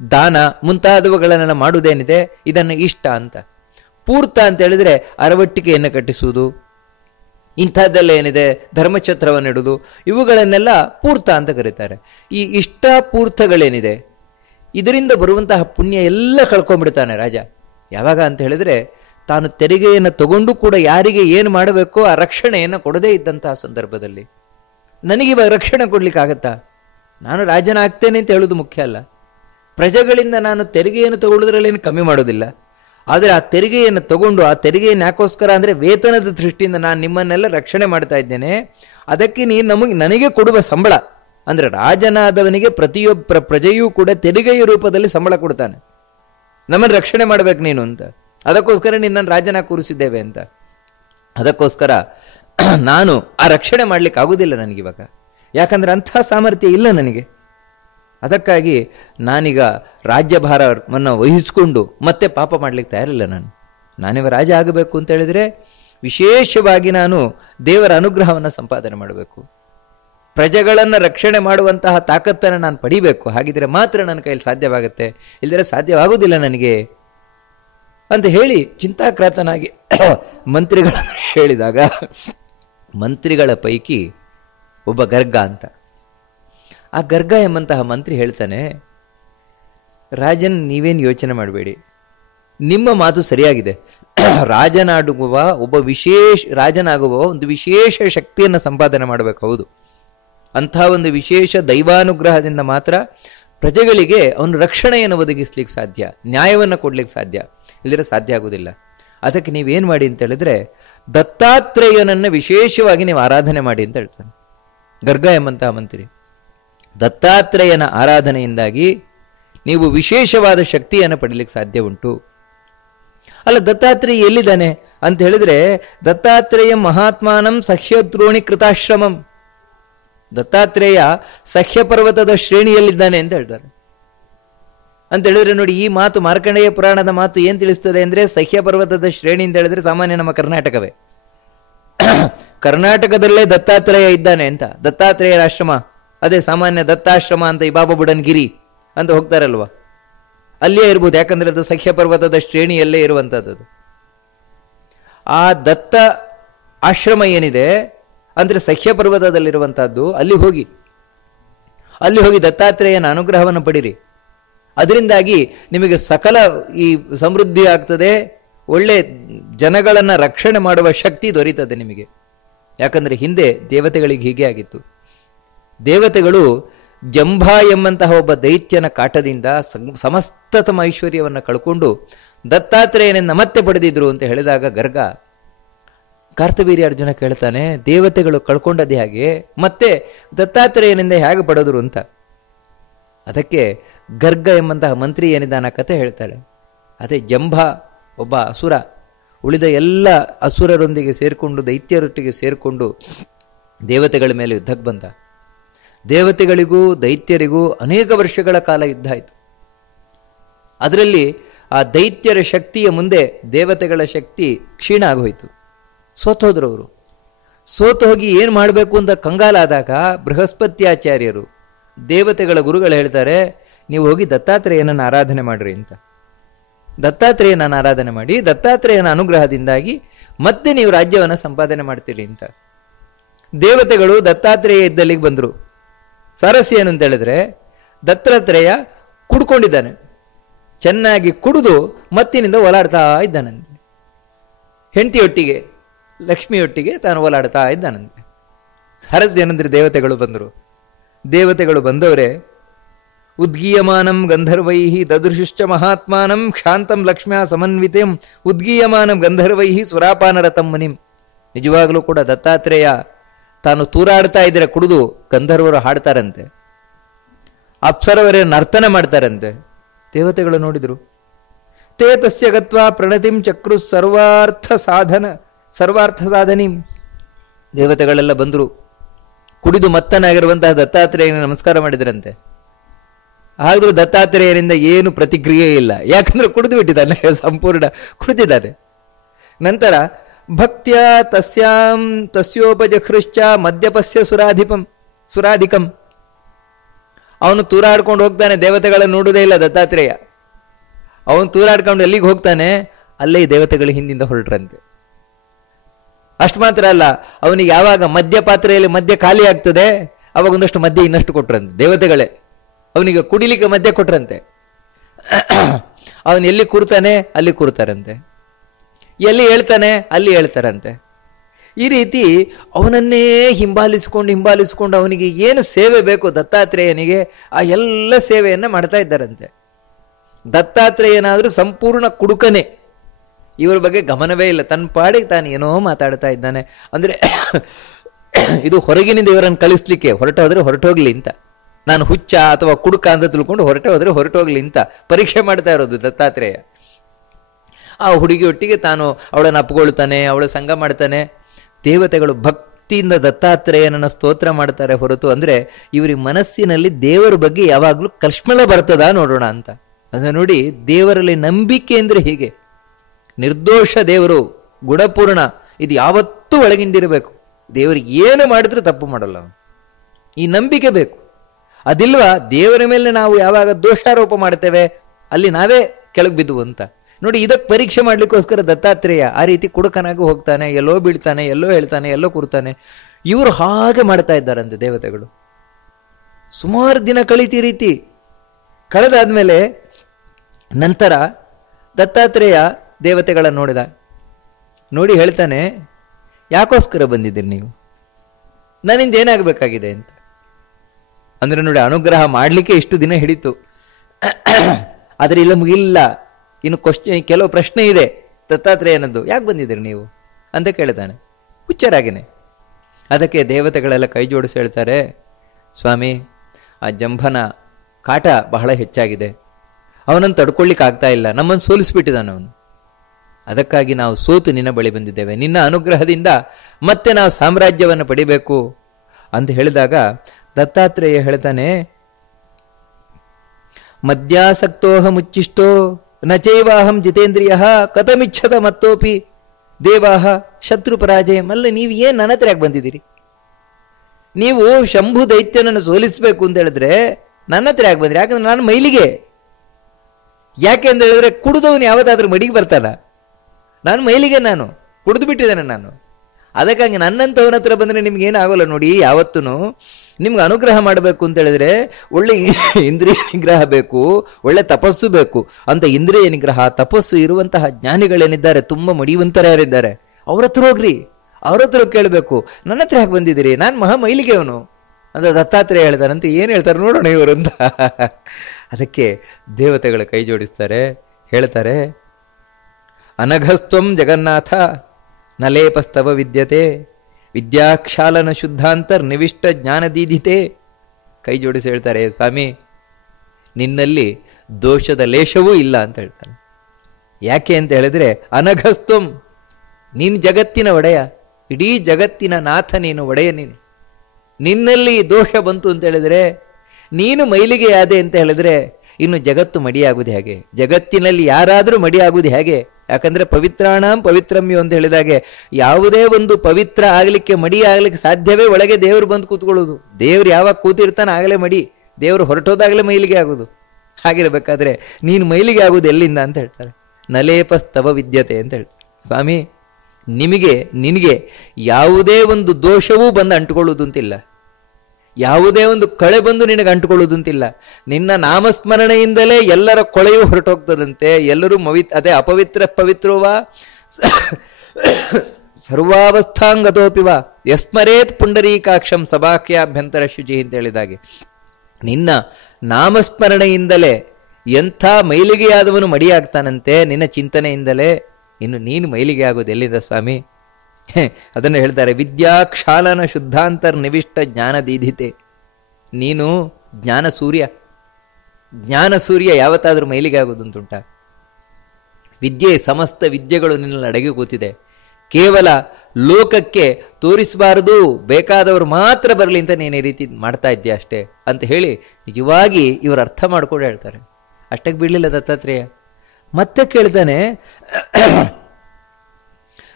ದಾನ ಮುಂತಾದವುಗಳನ್ನೆಲ್ಲ ಮಾಡುವುದೇನಿದೆ ಇದನ್ನು ಇಷ್ಟ ಅಂತ. ಪೂರ್ತ ಅಂತ ಹೇಳಿದ್ರೆ ಅರವಟ್ಟಿಕೆಯನ್ನು ಕಟ್ಟಿಸುವುದು, ಇಂಥದ್ದೆಲ್ಲ ಏನಿದೆ, ಧರ್ಮಛತ್ರವನ್ನು ಇಡುವುದು, ಇವುಗಳನ್ನೆಲ್ಲ ಪೂರ್ತ ಅಂತ ಕರೀತಾರೆ. ಈ ಇಷ್ಟಾಪೂರ್ತಗಳೇನಿದೆ ಇದರಿಂದ ಬರುವಂತಹ ಪುಣ್ಯ ಎಲ್ಲ ಕಳ್ಕೊಂಡ್ಬಿಡ್ತಾನೆ ರಾಜ. ಯಾವಾಗ ಅಂತ ಹೇಳಿದ್ರೆ ತಾನು ತೆರಿಗೆಯನ್ನು ತಗೊಂಡು ಕೂಡ ಯಾರಿಗೆ ಏನು ಮಾಡಬೇಕೋ ಆ ರಕ್ಷಣೆಯನ್ನು ಕೊಡದೇ ಇದ್ದಂತಹ ಸಂದರ್ಭದಲ್ಲಿ. ನನಗಿವಾಗ ರಕ್ಷಣೆ ಕೊಡ್ಲಿಕ್ಕಾಗತ್ತಾ? ನಾನು ರಾಜನಾಗ್ತೇನೆ ಅಂತ ಹೇಳೋದು ಮುಖ್ಯ ಅಲ್ಲ, ಪ್ರಜೆಗಳಿಂದ ನಾನು ತೆರಿಗೆಯನ್ನು ತಗೊಳ್ಳೋದ್ರಲ್ಲೇನು ಕಮ್ಮಿ ಮಾಡೋದಿಲ್ಲ. ಆದರೆ ಆ ತೆರಿಗೆಯನ್ನು ತಗೊಂಡು ಆ ತೆರಿಗೆಯನ್ನು ಯಾಕೋಸ್ಕರ ಅಂದರೆ ವೇತನದ ದೃಷ್ಟಿಯಿಂದ ನಾನು ನಿಮ್ಮನ್ನೆಲ್ಲ ರಕ್ಷಣೆ ಮಾಡ್ತಾ ಇದ್ದೇನೆ. ಅದಕ್ಕೆ ನೀನು ನನಗೆ ಕೊಡುವ ಸಂಬಳ ಅಂದರೆ ರಾಜನಾದವನಿಗೆ ಪ್ರತಿಯೊಬ್ಬ ಪ್ರಜೆಯೂ ಕೂಡ ತೆರಿಗೆಯ ರೂಪದಲ್ಲಿ ಸಂಬಳ ಕೊಡ್ತಾನೆ. ನಮ್ಮನ್ನು ರಕ್ಷಣೆ ಮಾಡಬೇಕು ನೀನು ಅಂತ. ಅದಕ್ಕೋಸ್ಕರ ನಿನ್ನನ್ನು ರಾಜನ ಕೂರಿಸಿದ್ದೇವೆ ಅಂತ. ಅದಕ್ಕೋಸ್ಕರ ನಾನು ಆ ರಕ್ಷಣೆ ಮಾಡಲಿಕ್ಕೆ ಆಗೋದಿಲ್ಲ ನನಗಿವಾಗ, ಯಾಕಂದ್ರೆ ಅಂಥ ಸಾಮರ್ಥ್ಯ ಇಲ್ಲ ನನಗೆ. ಅದಕ್ಕಾಗಿ ನಾನೀಗ ರಾಜ್ಯಭಾರವನ್ನು ವಹಿಸಿಕೊಂಡು ಮತ್ತೆ ಪಾಪ ಮಾಡಲಿಕ್ಕೆ ತಯಾರಿಲ್ಲ. ನಾನಿವ ರಾಜ ಆಗಬೇಕು ಅಂತ ಹೇಳಿದರೆ ವಿಶೇಷವಾಗಿ ನಾನು ದೇವರ ಅನುಗ್ರಹವನ್ನು ಸಂಪಾದನೆ ಮಾಡಬೇಕು, ಪ್ರಜೆಗಳನ್ನು ರಕ್ಷಣೆ ಮಾಡುವಂತಹ ತಾಕತ್ತನ್ನು ನಾನು ಪಡಿಬೇಕು. ಹಾಗಿದ್ರೆ ಮಾತ್ರ ನನ್ನ ಕೈಯಲ್ಲಿ ಸಾಧ್ಯವಾಗುತ್ತೆ, ಇಲ್ಲದ್ರೆ ಸಾಧ್ಯವಾಗುವುದಿಲ್ಲ ನನಗೆ ಅಂತ ಹೇಳಿ ಚಿಂತಾಕ್ರಾತನಾಗಿ ಮಂತ್ರಿಗಳನ್ನು ಹೇಳಿದಾಗ, ಮಂತ್ರಿಗಳ ಪೈಕಿ ಒಬ್ಬ ಗರ್ಗ ಅಂತ, ಆ ಗರ್ಗ ಎಂಬಂತಹ ಮಂತ್ರಿ ಹೇಳ್ತಾನೆ, ರಾಜನ್ ನೀವೇನು ಯೋಚನೆ ಮಾಡಬೇಡಿ, ನಿಮ್ಮ ಮಾತು ಸರಿಯಾಗಿದೆ. ರಾಜನಾಗುವ ರಾಜನಾಗುವ ಒಂದು ವಿಶೇಷ ಶಕ್ತಿಯನ್ನು ಸಂಪಾದನೆ ಮಾಡಬೇಕು, ಹೌದು. ಅಂಥ ಒಂದು ವಿಶೇಷ ದೈವಾನುಗ್ರಹದಿಂದ ಮಾತ್ರ ಪ್ರಜೆಗಳಿಗೆ ಅವನು ರಕ್ಷಣೆಯನ್ನು ಒದಗಿಸ್ಲಿಕ್ಕೆ ಸಾಧ್ಯ, ನ್ಯಾಯವನ್ನು ಕೊಡ್ಲಿಕ್ಕೆ ಸಾಧ್ಯ, ಇಲ್ಲದ್ರೆ ಸಾಧ್ಯ ಆಗುವುದಿಲ್ಲ. ಅದಕ್ಕೆ ನೀವೇನು ಮಾಡಿ ಅಂತ ಹೇಳಿದ್ರೆ ದತ್ತಾತ್ರೇಯನನ್ನು ವಿಶೇಷವಾಗಿ ನೀವು ಆರಾಧನೆ ಮಾಡಿ ಅಂತ ಹೇಳ್ತಾನೆ ಗರ್ಗ ಎಂಬಂತಹ ಮಂತ್ರಿ. ದತ್ತಾತ್ರೇಯನ ಆರಾಧನೆಯಿಂದಾಗಿ ನೀವು ವಿಶೇಷವಾದ ಶಕ್ತಿಯನ್ನು ಪಡೀಲಿಕ್ಕೆ ಸಾಧ್ಯ ಉಂಟು. ಅಲ್ಲ, ದತ್ತಾತ್ರೇಯ ಎಲ್ಲಿದ್ದಾನೆ ಅಂತ ಹೇಳಿದ್ರೆ, ದತ್ತಾತ್ರೇಯ ಮಹಾತ್ಮಾನಂ ಸಹ್ಯದ್ರೋಣಿ ಕೃತಾಶ್ರಮಂ, ದತ್ತಾತ್ರೇಯ ಸಹ್ಯ ಪರ್ವತದ ಶ್ರೇಣಿಯಲ್ಲಿದ್ದಾನೆ ಅಂತ ಹೇಳ್ತಾರೆ. ಅಂತ ಹೇಳಿದ್ರೆ ನೋಡಿ, ಈ ಮಾತು ಮಾರ್ಕಂಡೇಯ ಪುರಾಣದ ಮಾತು ಏನ್ ತಿಳಿಸ್ತದೆ ಅಂದ್ರೆ, ಸಹ್ಯ ಪರ್ವತದ ಶ್ರೇಣಿ ಅಂತ ಹೇಳಿದ್ರೆ ಸಾಮಾನ್ಯ ನಮ್ಮ ಕರ್ನಾಟಕವೇ. ಕರ್ನಾಟಕದಲ್ಲೇ ದತ್ತಾತ್ರೇಯ ಇದ್ದಾನೆ ಅಂತ, ದತ್ತಾತ್ರೇಯರ ಆಶ್ರಮ ಅದೇ ಸಾಮಾನ್ಯ ದತ್ತಾಶ್ರಮ ಅಂತ ಈ ಬಾಬಾ ಬುಡನ್ಗಿರಿ ಅಂತ ಹೋಗ್ತಾರಲ್ವ, ಅಲ್ಲಿಯೇ ಇರ್ಬೋದು. ಯಾಕಂದ್ರೆ ಅದು ಸಹ್ಯ ಪರ್ವತದ ಶ್ರೇಣಿಯಲ್ಲೇ ಇರುವಂತದ್ದು. ಆ ದತ್ತ ಆಶ್ರಮ ಏನಿದೆ ಅಂದ್ರೆ ಸಹ್ಯ ಪರ್ವತದಲ್ಲಿರುವಂತಹದ್ದು, ಅಲ್ಲಿ ಹೋಗಿ ದತ್ತಾತ್ರೇಯನ ಅನುಗ್ರಹವನ್ನು ಪಡಿರಿ. ಅದರಿಂದಾಗಿ ನಿಮಗೆ ಸಕಲ ಈ ಸಮೃದ್ಧಿ ಆಗ್ತದೆ, ಒಳ್ಳೆ ಜನಗಳನ್ನ ರಕ್ಷಣೆ ಮಾಡುವ ಶಕ್ತಿ ದೊರೀತದೆ ನಿಮಗೆ. ಯಾಕಂದ್ರೆ ಹಿಂದೆ ದೇವತೆಗಳಿಗೆ ಹೀಗೆ ಆಗಿತ್ತು. ದೇವತೆಗಳು ಜಂಭ ಎಂಬಂತಹ ಒಬ್ಬ ದೈತ್ಯನ ಕಾಟದಿಂದ ಸಮಸ್ತತಮ ಐಶ್ವರ್ಯವನ್ನು ಕಳ್ಕೊಂಡು ದತ್ತಾತ್ರೇಯನಿಂದ ಮತ್ತೆ ಪಡೆದಿದ್ರು ಅಂತ ಹೇಳಿದಾಗ ಗರ್ಗ ಕಾರ್ತವೀರ್ಯ ಅರ್ಜುನ ಕೇಳ್ತಾನೆ, ದೇವತೆಗಳು ಕಳ್ಕೊಂಡದ್ದೇ ಹಾಗೆ ಮತ್ತೆ ದತ್ತಾತ್ರೇಯನಿಂದ ಹೇಗೆ ಪಡೆದ್ರು ಅಂತ. ಅದಕ್ಕೆ ಗರ್ಗ ಎಂಬಂತಹ ಮಂತ್ರಿ ಏನಿದ್ದಾನ ಕತೆ ಹೇಳ್ತಾರೆ. ಅದೇ ಜಂಭ ಒಬ್ಬ ಅಸುರ, ಉಳಿದ ಎಲ್ಲ ಅಸುರರೊಂದಿಗೆ ಸೇರಿಕೊಂಡು ದೈತ್ಯರೊಟ್ಟಿಗೆ ಸೇರಿಕೊಂಡು ದೇವತೆಗಳ ಮೇಲೆ ಯುದ್ಧಕ್ಕೆ ಬಂದ. ದೇವತೆಗಳಿಗೂ ದೈತ್ಯರಿಗೂ ಅನೇಕ ವರ್ಷಗಳ ಕಾಲ ಯುದ್ಧ ಆಯಿತು. ಅದರಲ್ಲಿ ಆ ದೈತ್ಯರ ಶಕ್ತಿಯ ಮುಂದೆ ದೇವತೆಗಳ ಶಕ್ತಿ ಕ್ಷೀಣ ಆಗೋಯ್ತು. ಸೋತೋದ್ರು ಅವರು. ಸೋತು ಹೋಗಿ ಏನು ಮಾಡಬೇಕು ಅಂತ ಕಂಗಾಲಾದಾಗ ಬೃಹಸ್ಪತ್ಯಾಚಾರ್ಯರು ದೇವತೆಗಳ ಗುರುಗಳು ಹೇಳ್ತಾರೆ, ನೀವು ಹೋಗಿ ದತ್ತಾತ್ರೇಯನನ್ನು ಆರಾಧನೆ ಮಾಡ್ರಿ ಅಂತ. ದತ್ತಾತ್ರೇಯನ ಆರಾಧನೆ ಮಾಡಿ ದತ್ತಾತ್ರೇಯನ ಅನುಗ್ರಹದಿಂದಾಗಿ ಮತ್ತೆ ನೀವು ರಾಜ್ಯವನ್ನು ಸಂಪಾದನೆ ಮಾಡ್ತೀರಿ ಅಂತ. ದೇವತೆಗಳು ದತ್ತಾತ್ರೇಯ ಇದ್ದಲ್ಲಿಗೆ ಬಂದರು. ಸಾರಸ್ಯ ಏನು ಅಂತ ಹೇಳಿದ್ರೆ, ದತ್ತಾತ್ರೇಯ ಕುಡ್ಕೊಂಡಿದ್ದಾನೆ, ಚೆನ್ನಾಗಿ ಕುಡಿದು ಮತ್ತಿನಿಂದ ಓಲಾಡ್ತಾ ಇದ್ದಾನಂತೆ. ಹೆಂಡತಿಯೊಟ್ಟಿಗೆ ಲಕ್ಷ್ಮಿಯೊಟ್ಟಿಗೆ ತಾನು ಓಲಾಡ್ತಾ ಇದ್ದಾನಂತೆ. ಸಾರಸ್ಯ ಏನಂದ್ರೆ, ದೇವತೆಗಳು ಬಂದವರೇ ಉದ್ಗೀಯಮಾನಂ ಗಂಧರ್ವೈಹಿ ದದೃಶುಶ್ಚ ಮಹಾತ್ಮಾನಂ ಶಾಂತಂ ಲಕ್ಷ್ಮ್ಯಾ ಸಮನ್ವಿತಂ ಉದ್ಗೀಯಮಾನಂ ಗಂಧರ್ವೈಹಿ ಸುರಾಪಾನರತಂ ಮುನಿಂ. ನಿಜವಾಗಲೂ ಕೂಡ ದತ್ತಾತ್ರೇಯ ತಾನು ತೂರಾಡ್ತಾ ಇದ್ರೆ ಕುಡಿದು ಗಂಧರ್ವರು ಹಾಡ್ತಾರಂತೆ, ಅಪ್ಸರವರೇ ನರ್ತನ ಮಾಡ್ತಾರಂತೆ. ದೇವತೆಗಳು ನೋಡಿದ್ರು. ತೇ ತಸ್ಯ ಗತ್ವಾ ಪ್ರಣತಿಂ ಚಕ್ರು ಸರ್ವಾರ್ಥ ಸಾಧನೀಂ. ದೇವತೆಗಳೆಲ್ಲ ಬಂದರು, ಕುಡಿದು ಮತ್ತನಾಗಿರುವಂತಹ ದತ್ತಾತ್ರೇಯನ ನಮಸ್ಕಾರ ಮಾಡಿದ್ರಂತೆ. ಆದ್ರೂ ದತ್ತಾತ್ರೇಯನಿಂದ ಏನು ಪ್ರತಿಕ್ರಿಯೆ ಇಲ್ಲ, ಯಾಕಂದ್ರೆ ಕುಡಿದು ಬಿಟ್ಟಿದ್ದಾನೆ, ಸಂಪೂರ್ಣ ಕುಡಿದಿದ್ದಾನೆ. ನಂತರ ಭಕ್ತ್ಯ ತಸ್ಯೋಪಜಹೃಶ್ಚ ಮದ್ಯಪಸ್ಯ ಸುರಾಧಿಕಂ. ಅವನು ತೂರಾಡ್ಕೊಂಡು ಹೋಗ್ತಾನೆ, ದೇವತೆಗಳನ್ನು ನೋಡುವುದೇ ಇಲ್ಲ ದತ್ತಾತ್ರೇಯ. ಅವನು ತೂರಾಡ್ಕೊಂಡು ಎಲ್ಲಿಗೆ ಹೋಗ್ತಾನೆ, ಅಲ್ಲೇ ದೇವತೆಗಳು ಹಿಂದಿಂದ ಹೊರಟ್ರಂತೆ. ಅಷ್ಟು ಮಾತ್ರ ಅಲ್ಲ, ಅವನಿಗೆ ಯಾವಾಗ ಮದ್ಯ ಪಾತ್ರೆಯಲ್ಲಿ ಮದ್ಯ ಖಾಲಿ ಆಗ್ತದೆ ಅವಾಗ ಒಂದಷ್ಟು ಮದ್ಯ ಇನ್ನಷ್ಟು ಕೊಟ್ರಂತೆ ದೇವತೆಗಳೇ. ಅವನಿಗೆ ಕುಡಿಲಿಕ್ಕೆ ಮದ್ಯ ಕೊಟ್ರಂತೆ. ಅವನು ಎಲ್ಲಿ ಕೂರ್ತಾನೆ ಅಲ್ಲಿ ಕೂರ್ತಾರಂತೆ, ಎಲ್ಲಿ ಹೇಳ್ತಾನೆ ಅಲ್ಲಿ ಹೇಳ್ತಾರಂತೆ. ಈ ರೀತಿ ಅವನನ್ನೇ ಹಿಂಬಾಲಿಸಿಕೊಂಡು ಅವನಿಗೆ ಏನು ಸೇವೆ ಬೇಕು ದತ್ತಾತ್ರೇಯನಿಗೆ ಆ ಎಲ್ಲ ಸೇವೆಯನ್ನು ಮಾಡ್ತಾ ಇದ್ದಾರಂತೆ. ದತ್ತಾತ್ರೇಯನಾದ್ರೂ ಸಂಪೂರ್ಣ ಕುಡುಕನೇ, ಇವರ ಬಗ್ಗೆ ಗಮನವೇ ಇಲ್ಲ, ತನ್ನ ಪಾಡಿಗೆ ತಾನು ಏನೋ ಮಾತಾಡ್ತಾ ಇದ್ದಾನೆ. ಅಂದ್ರೆ ಇದು ಹೊರಗಿನಿಂದ ಇವರನ್ನು ಕಳಿಸ್ಲಿಕ್ಕೆ ಹೊರಟೋದ್ರೆ ಹೊರಟೋಗ್ಲಿ ಅಂತ, ನಾನು ಹುಚ್ಚ ಅಥವಾ ಕುಡುಕ ಅಂತ ತಿಳ್ಕೊಂಡು ಹೊರಟೋದ್ರೆ ಹೊರಟೋಗ್ಲಿ ಅಂತ ಪರೀಕ್ಷೆ ಮಾಡ್ತಾ ಇರೋದು ದತ್ತಾತ್ರೇಯ. ಆ ಹುಡುಗಿಯೊಟ್ಟಿಗೆ ತಾನು ಅವಳನ್ನು ಅಪ್ಕೊಳ್ತಾನೆ, ಅವಳ ಸಂಘ ಮಾಡ್ತಾನೆ. ದೇವತೆಗಳು ಭಕ್ತಿಯಿಂದ ದತ್ತಾತ್ರೇಯನನ್ನು ಸ್ತೋತ್ರ ಮಾಡ್ತಾರೆ ಹೊರತು ಅಂದ್ರೆ ಇವರ ಮನಸ್ಸಿನಲ್ಲಿ ದೇವರ ಬಗ್ಗೆ ಯಾವಾಗಲೂ ಕಲ್ಮಳ ಬರ್ತದ ನೋಡೋಣ ಅಂತ. ಅದನ್ನ ನೋಡಿ, ದೇವರಲ್ಲಿ ನಂಬಿಕೆ ಅಂದ್ರೆ ಹೀಗೆ. ನಿರ್ದೋಷ ದೇವರು, ಗುಣಪೂರ್ಣ, ಇದು ಯಾವತ್ತೂ ಒಳಗಿಂದಿರಬೇಕು. ದೇವರಿಗೆ ಏನು ಮಾಡಿದ್ರೂ ತಪ್ಪು ಮಾಡಲ್ಲ, ಈ ನಂಬಿಕೆ ಬೇಕು. ಅದಿಲ್ವಾ ದೇವರ ಮೇಲೆ ನಾವು ಯಾವಾಗ ದೋಷಾರೋಪ ಮಾಡ್ತೇವೆ ಅಲ್ಲಿ ನಾವೇ ಕೆಳಗೆ ಬಿದ್ದು ಅಂತ. ನೋಡಿ, ಇದಕ್ಕೆ ಪರೀಕ್ಷೆ ಮಾಡ್ಲಿಕ್ಕೋಸ್ಕರ ದತ್ತಾತ್ರೇಯ ಆ ರೀತಿ ಕುಡುಕನಾಗಿ ಹೋಗ್ತಾನೆ, ಎಲ್ಲೋ ಬೀಳ್ತಾನೆ, ಎಲ್ಲೋ ಹೇಳ್ತಾನೆ, ಎಲ್ಲೋ ಕೂರ್ತಾನೆ. ಇವರು ಹಾಗೆ ಮಾಡ್ತಾ ಇದ್ದಾರಂತೆ ದೇವತೆಗಳು. ಸುಮಾರು ದಿನ ಕಳೀತಿ ರೀತಿ ಕಳೆದಾದ್ಮೇಲೆ ನಂತರ ದತ್ತಾತ್ರೇಯ ದೇವತೆಗಳ ನೋಡಿದ, ನೋಡಿ ಹೇಳ್ತಾನೆ, ಯಾಕೋಸ್ಕರ ಬಂದಿದ್ದೀರಿ ನೀವು, ನನ್ನಿಂದ ಏನಾಗಬೇಕಾಗಿದೆ ಅಂತ. ಅಂದ್ರೆ ನೋಡಿ, ಅನುಗ್ರಹ ಮಾಡಲಿಕ್ಕೆ ಇಷ್ಟು ದಿನ ಹಿಡಿತು, ಆದರೆ ಇಲ್ಲ ಮುಗಿಲ್ಲ, ಇನ್ನು ಕೆಲವು ಪ್ರಶ್ನೆ ಇದೆ ದತ್ತಾತ್ರೇಯನದ್ದು. ಯಾಕೆ ಬಂದಿದ್ದೀರಿ ನೀವು ಅಂತ ಕೇಳ್ತಾನೆ ಹುಚ್ಚರಾಗಿನೇ. ಅದಕ್ಕೆ ದೇವತೆಗಳೆಲ್ಲ ಕೈ ಜೋಡಿಸಿ ಹೇಳ್ತಾರೆ, ಸ್ವಾಮಿ, ಆ ಜಂಭನ ಕಾಟ ಬಹಳ ಹೆಚ್ಚಾಗಿದೆ, ಅವನನ್ನು ತಡ್ಕೊಳ್ಳಿಕ್ಕೆ ಆಗ್ತಾ ಇಲ್ಲ, ನಮ್ಮನ್ನು ಸೋಲಿಸ್ಬಿಟ್ಟಿದ್ದಾನೆ ಅವನು. ಅದಕ್ಕಾಗಿ ನಾವು ಸೋತು ನಿನ್ನ ಬಳಿ ಬಂದಿದ್ದೇವೆ, ನಿನ್ನ ಅನುಗ್ರಹದಿಂದ ಮತ್ತೆ ನಾವು ಸಾಮ್ರಾಜ್ಯವನ್ನು ಪಡಿಬೇಕು ಅಂತ ಹೇಳಿದಾಗ ದತ್ತಾತ್ರೇಯ ಹೇಳ್ತಾನೆ, ಮದ್ಯಾಸಕ್ತೋಹ ಮುಚ್ಚಿಷ್ಟೋ ನಚೈವಾಹಂ ಜಿತೇಂದ್ರಿಯ ಕಥಮಿಚ್ಛತ ಮತ್ತೋಪಿ ದೇವಾಹ ಶತ್ರು ಪರಾಜಯ. ಮಲ್ಲ, ನೀವು ಏನು ನನ್ನ ಹತ್ರ ಯಾಕೆ ಬಂದಿದ್ದೀರಿ? ನೀವು ಶಂಭು ದೈತ್ಯನನ್ನು ಸೋಲಿಸಬೇಕು ಅಂತ ಹೇಳಿದ್ರೆ ನನ್ನ ಹತ್ರ ಯಾಕೆ ಬಂದಿರಿ? ಯಾಕಂದ್ರೆ ನಾನು ಮೈಲಿಗೆ. ಯಾಕೆ ಅಂತ ಹೇಳಿದ್ರೆ ಕುಡಿದವನು ಯಾವತ್ತಾದ್ರೂ ಮಡಿಗೆ ಬರ್ತಾನ? ನಾನು ಮೈಲಿಗೆ, ನಾನು ಕುಡಿದು ಬಿಟ್ಟಿದ್ದೇನೆ ನಾನು. ಅದಕ್ಕಾಗಿ ನನ್ನಂಥವನ ಹತ್ರ ಬಂದರೆ ನಿಮ್ಗೇನು ಆಗೋಲ್ಲ. ನೋಡಿ, ಯಾವತ್ತೂ ನಿಮ್ಗೆ ಅನುಗ್ರಹ ಮಾಡಬೇಕು ಅಂತ ಹೇಳಿದ್ರೆ ಒಳ್ಳೆ ಇಂದ್ರಿಯ ನಿಗ್ರಹ ಬೇಕು, ಒಳ್ಳೆ ತಪಸ್ಸು ಬೇಕು. ಅಂತ ಇಂದ್ರಿಯ ನಿಗ್ರಹ, ತಪಸ್ಸು ಇರುವಂತಹ ಜ್ಞಾನಿಗಳೇನಿದ್ದಾರೆ, ತುಂಬ ಮಡಿವಂತರ ಯಾರಿದ್ದಾರೆ, ಅವ್ರ ಹತ್ರ ಹೋಗ್ರಿ, ಅವ್ರ ಹತ್ರ ಕೇಳಬೇಕು. ನನ್ನ ಹತ್ರ ಯಾಕೆ ಬಂದಿದ್ದೀರಿ? ನಾನು ಮಹಾ ಮೈಲಿಗೆ ಅವನು ಅಂತ ದತ್ತಾತ್ರೇಯ ಹೇಳ್ತಾರಂತೆ. ಏನು ಹೇಳ್ತಾರೆ ನೋಡೋಣ ಇವರು ಅಂತ. ಅದಕ್ಕೆ ದೇವತೆಗಳ ಕೈ ಜೋಡಿಸ್ತಾರೆ, ಹೇಳ್ತಾರೆ, ಅನಘಸ್ತ್ವಂ ಜಗನ್ನಾಥ ನಲೇಪಸ್ತವ ವಿದ್ಯತೆ ವಿದ್ಯಾಕ್ಷಾಲನ ಶುದ್ಧಾಂತರ್ ನಿವಿಷ್ಟ ಜ್ಞಾನದೀಧಿತೆ. ಕೈ ಜೋಡಿಸಿ ಹೇಳ್ತಾರೆ, ಸ್ವಾಮಿ, ನಿನ್ನಲ್ಲಿ ದೋಷದ ಲೇಷವೂ ಇಲ್ಲ ಅಂತ ಹೇಳ್ತಾನೆ. ಯಾಕೆ ಅಂತ ಹೇಳಿದ್ರೆ, ಅನಘಸ್ತ್ವಂ, ನೀನು ಜಗತ್ತಿನ ಒಡೆಯ, ಇಡೀ ಜಗತ್ತಿನ ನಾಥ ನೀನು, ಒಡೆಯ ನೀನು. ನಿನ್ನಲ್ಲಿ ದೋಷ ಬಂತು ಅಂತ ಹೇಳಿದ್ರೆ, ನೀನು ಮೈಲಿಗೆಯಾದೆ ಅಂತ ಹೇಳಿದ್ರೆ ಇನ್ನು ಜಗತ್ತು ಮಡಿಯಾಗುವುದು ಹೇಗೆ? ಜಗತ್ತಿನಲ್ಲಿ ಯಾರಾದರೂ ಮಡಿಯಾಗುವುದು ಹೇಗೆ? ಯಾಕಂದ್ರೆ ಪವಿತ್ರಾಣಂ ಪವಿತ್ರಮ್ಯು ಅಂತ ಹೇಳಿದಾಗೆ ಯಾವುದೇ ಒಂದು ಪವಿತ್ರ ಆಗ್ಲಿಕ್ಕೆ, ಮಡಿ ಆಗ್ಲಿಕ್ಕೆ ಸಾಧ್ಯವೇ ಒಳಗೆ ದೇವರು ಬಂದು ಕೂತ್ಕೊಳ್ಳೋದು. ದೇವ್ರು ಯಾವಾಗ ಕೂತಿರ್ತಾನೆ ಆಗಲೇ ಮಡಿ, ದೇವರು ಹೊರಟೋದಾಗಲೇ ಮೈಲಿಗೆ ಆಗೋದು. ಹಾಗಿರ್ಬೇಕಾದ್ರೆ ನೀನು ಮೈಲಿಗೆ ಆಗೋದು ಎಲ್ಲಿಂದ ಅಂತ ಹೇಳ್ತಾರೆ. ನಲೇಪಸ್ತವ ವಿದ್ಯತೆ ಅಂತ ಹೇಳ್ತಾರೆ. ಸ್ವಾಮಿ, ನಿನಗೆ ಯಾವುದೇ ಒಂದು ದೋಷವೂ ಬಂದು ಅಂಟುಕೊಳ್ಳುವುದು ಅಂತಿಲ್ಲ, ಯಾವುದೇ ಒಂದು ಕಳೆ ಬಂದು ನಿನಗೆ ಅಂಟುಕೊಳ್ಳುವುದು ಅಂತಿಲ್ಲ. ನಿನ್ನ ನಾಮಸ್ಮರಣೆಯಿಂದಲೇ ಎಲ್ಲರ ಕೊಳೆಯೂ ಹೊರಟೋಗ್ತದಂತೆ. ಎಲ್ಲರೂ ಅದೇ ಅಪವಿತ್ರ ಪವಿತ್ರೋವ ಸರ್ವಾವಸ್ಥಾಂಗತೋಪಿವ ಯಸ್ಮರೇತ್ ಪುಂಡರೀಕಾಕ್ಷಂ ಸಭಾಖ್ಯಾಭ್ಯಂತರ ಶುಚಿ ಅಂತ ಹೇಳಿದಾಗೆ, ನಿನ್ನ ನಾಮಸ್ಮರಣೆಯಿಂದಲೇ ಎಂಥ ಮೈಲಿಗೆಯಾದವನು ಮಡಿಯಾಗ್ತಾನಂತೆ. ನಿನ್ನ ಚಿಂತನೆಯಿಂದಲೇ ಇನ್ನು ನೀನು ಮೈಲಿಗೆ ಆಗೋದು ಎಲ್ಲಿಂದ ಸ್ವಾಮಿ? ಅದನ್ನು ಹೇಳ್ತಾರೆ, ವಿದ್ಯಾಕ್ಷಾಲನ ಶುದ್ಧಾಂತರ್ ನಿವಿಷ್ಟ ಜ್ಞಾನದೀಧಿತೆ. ನೀನು ಜ್ಞಾನ ಸೂರ್ಯ. ಜ್ಞಾನ ಸೂರ್ಯ ಯಾವತ್ತಾದ್ರೂ ಮೈಲಿಗೆ ಆಗೋದಂತುಂಟ? ವಿದ್ಯೆ, ಸಮಸ್ತ ವಿದ್ಯೆಗಳು ನಿನ್ನಲ್ಲಿ ಅಡಗಿ ಕೂತಿದೆ. ಕೇವಲ ಲೋಕಕ್ಕೆ ತೋರಿಸಬಾರದು, ಬೇಕಾದವರು ಮಾತ್ರ ಬರಲಿ ಅಂತ ನೀನು ಈ ರೀತಿ ಮಾಡ್ತಾ ಇದ್ದೀಯ ಅಷ್ಟೇ ಅಂತ ಹೇಳಿ ನಿಜವಾಗಿ ಇವರು ಅರ್ಥ ಮಾಡ್ಕೊಂಡು ಹೇಳ್ತಾರೆ. ಅಷ್ಟಕ್ಕೆ ಬಿಡಲಿಲ್ಲ ದತ್ತಾತ್ರೇಯ. ಮತ್ತೆ ಕೇಳ್ತಾನೆ,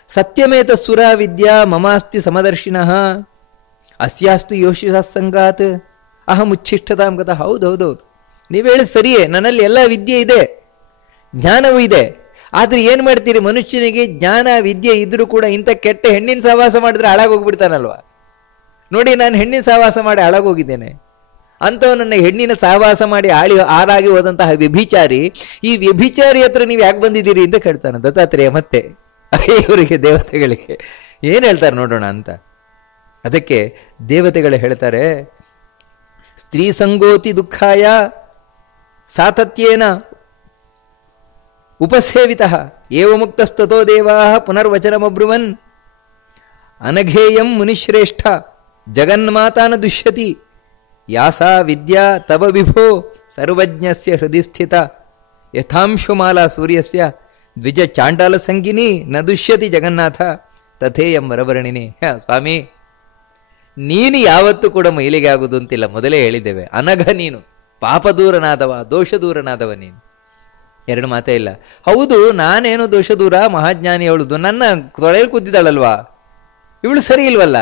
ಸತ್ಯಮೇತ ಸುರ ವಿದ್ಯಾ ಮಮಾಸ್ತಿ ಸಮದರ್ಶಿನಃ ಅಸ್ಯಾಸ್ತು ಯೋಷಿಸ ಸಂಗಾತ್ ಅಹಂ ಉಚ್ಛಿಷ್ಟತಾಂ ಗತ. ಹೌದೌದೌದು, ನೀವು ಹೇಳಿ ಸರಿಯೇ, ನನ್ನಲ್ಲಿ ಎಲ್ಲ ವಿದ್ಯೆ ಇದೆ, ಜ್ಞಾನವೂ ಇದೆ. ಆದ್ರೆ ಏನ್ ಮಾಡ್ತೀರಿ, ಮನುಷ್ಯನಿಗೆ ಜ್ಞಾನ ವಿದ್ಯೆ ಇದ್ರೂ ಕೂಡ ಇಂಥ ಕೆಟ್ಟ ಹೆಣ್ಣಿನ ಸಹವಾಸ ಮಾಡಿದ್ರೆ ಹಾಳಾಗೋಗ್ಬಿಡ್ತಾನಲ್ವಾ? ನೋಡಿ, ನಾನು ಹೆಣ್ಣಿನ ಸಹವಾಸ ಮಾಡಿ ಹಾಳಾಗೋಗಿದ್ದೇನೆ. ಅಂಥವನನ್ನ ಹೆಣ್ಣಿನ ಸಹವಾಸ ಮಾಡಿ ಹಾಳಾಗಿ ಹೋದಂತಹ ವ್ಯಭಿಚಾರಿ, ಈ ವ್ಯಭಿಚಾರಿ ಹತ್ರ ನೀವು ಯಾಕೆ ಬಂದಿದ್ದೀರಿ ಅಂತ ಕೇಳ್ತಾನೆ ದತ್ತಾತ್ರೇಯ. ಮತ್ತೆ ಇವರಿಗೆ ದೇವತೆಗಳಿಗೆ ಏನ್ ಹೇಳ್ತಾರೆ ನೋಡೋಣ ಅಂತ. ಅದಕ್ಕೆ ದೇವತೆಗಳು ಹೇಳ್ತಾರೆ, ಸ್ತ್ರೀ ಸಂಗೋತಿ ದುಃಖಾಯ ಸಾತತ್ಯೇನ ಉಪಸೇವಿತಃ ಏವ ಮುಕ್ತಸ್ತತೋ ದೇವಾಃ ಪುನರ್ವಚನಮಬ್ರುವನ್ ಅನಘೇಯಂ ಮುನಿಶ್ರೇಷ್ಠ ಜಗನ್ಮಾತಾನ ದುಷ್ಯತಿ ಯಾಸಾ ವಿದ್ಯಾ ತವ ವಿಭೋ ಸರ್ವಜ್ಞಸ್ಯ ಹೃದಯ ಸ್ಥಿತ ಯಥಾಂಶುಮಾಲಾ ಸೂರ್ಯಸ್ಯ ದ್ವಿಜ ಚಾಂಡಾಲ ಸಂಗಿನಿ ನ ದುಷ್ಯತಿ ಜಗನ್ನಾಥ ತಥೇಯಂ ವರವರ್ಣಿನಿ. ಸ್ವಾಮಿ, ನೀನು ಯಾವತ್ತೂ ಕೂಡ ಮೈಲಿಗೆ ಆಗುವುದು ಅಂತಿಲ್ಲ, ಮೊದಲೇ ಹೇಳಿದ್ದೇವೆ. ಅನಘ ನೀನು, ಪಾಪ ದೂರನಾದವ, ದೋಷ ದೂರನಾದವ ನೀನು. ಎರಡು ಮಾತೇ ಇಲ್ಲ. ಹೌದು, ನಾನೇನು ದೋಷ ದೂರ, ಮಹಾಜ್ಞಾನಿ ಅವಳುದು, ನನ್ನ ತೊಳೆಯಲ್ಲಿ ಕೂತಿದ್ದಾಳಲ್ವಾ, ಇವಳು ಸರಿ ಇಲ್ವಲ್ಲ.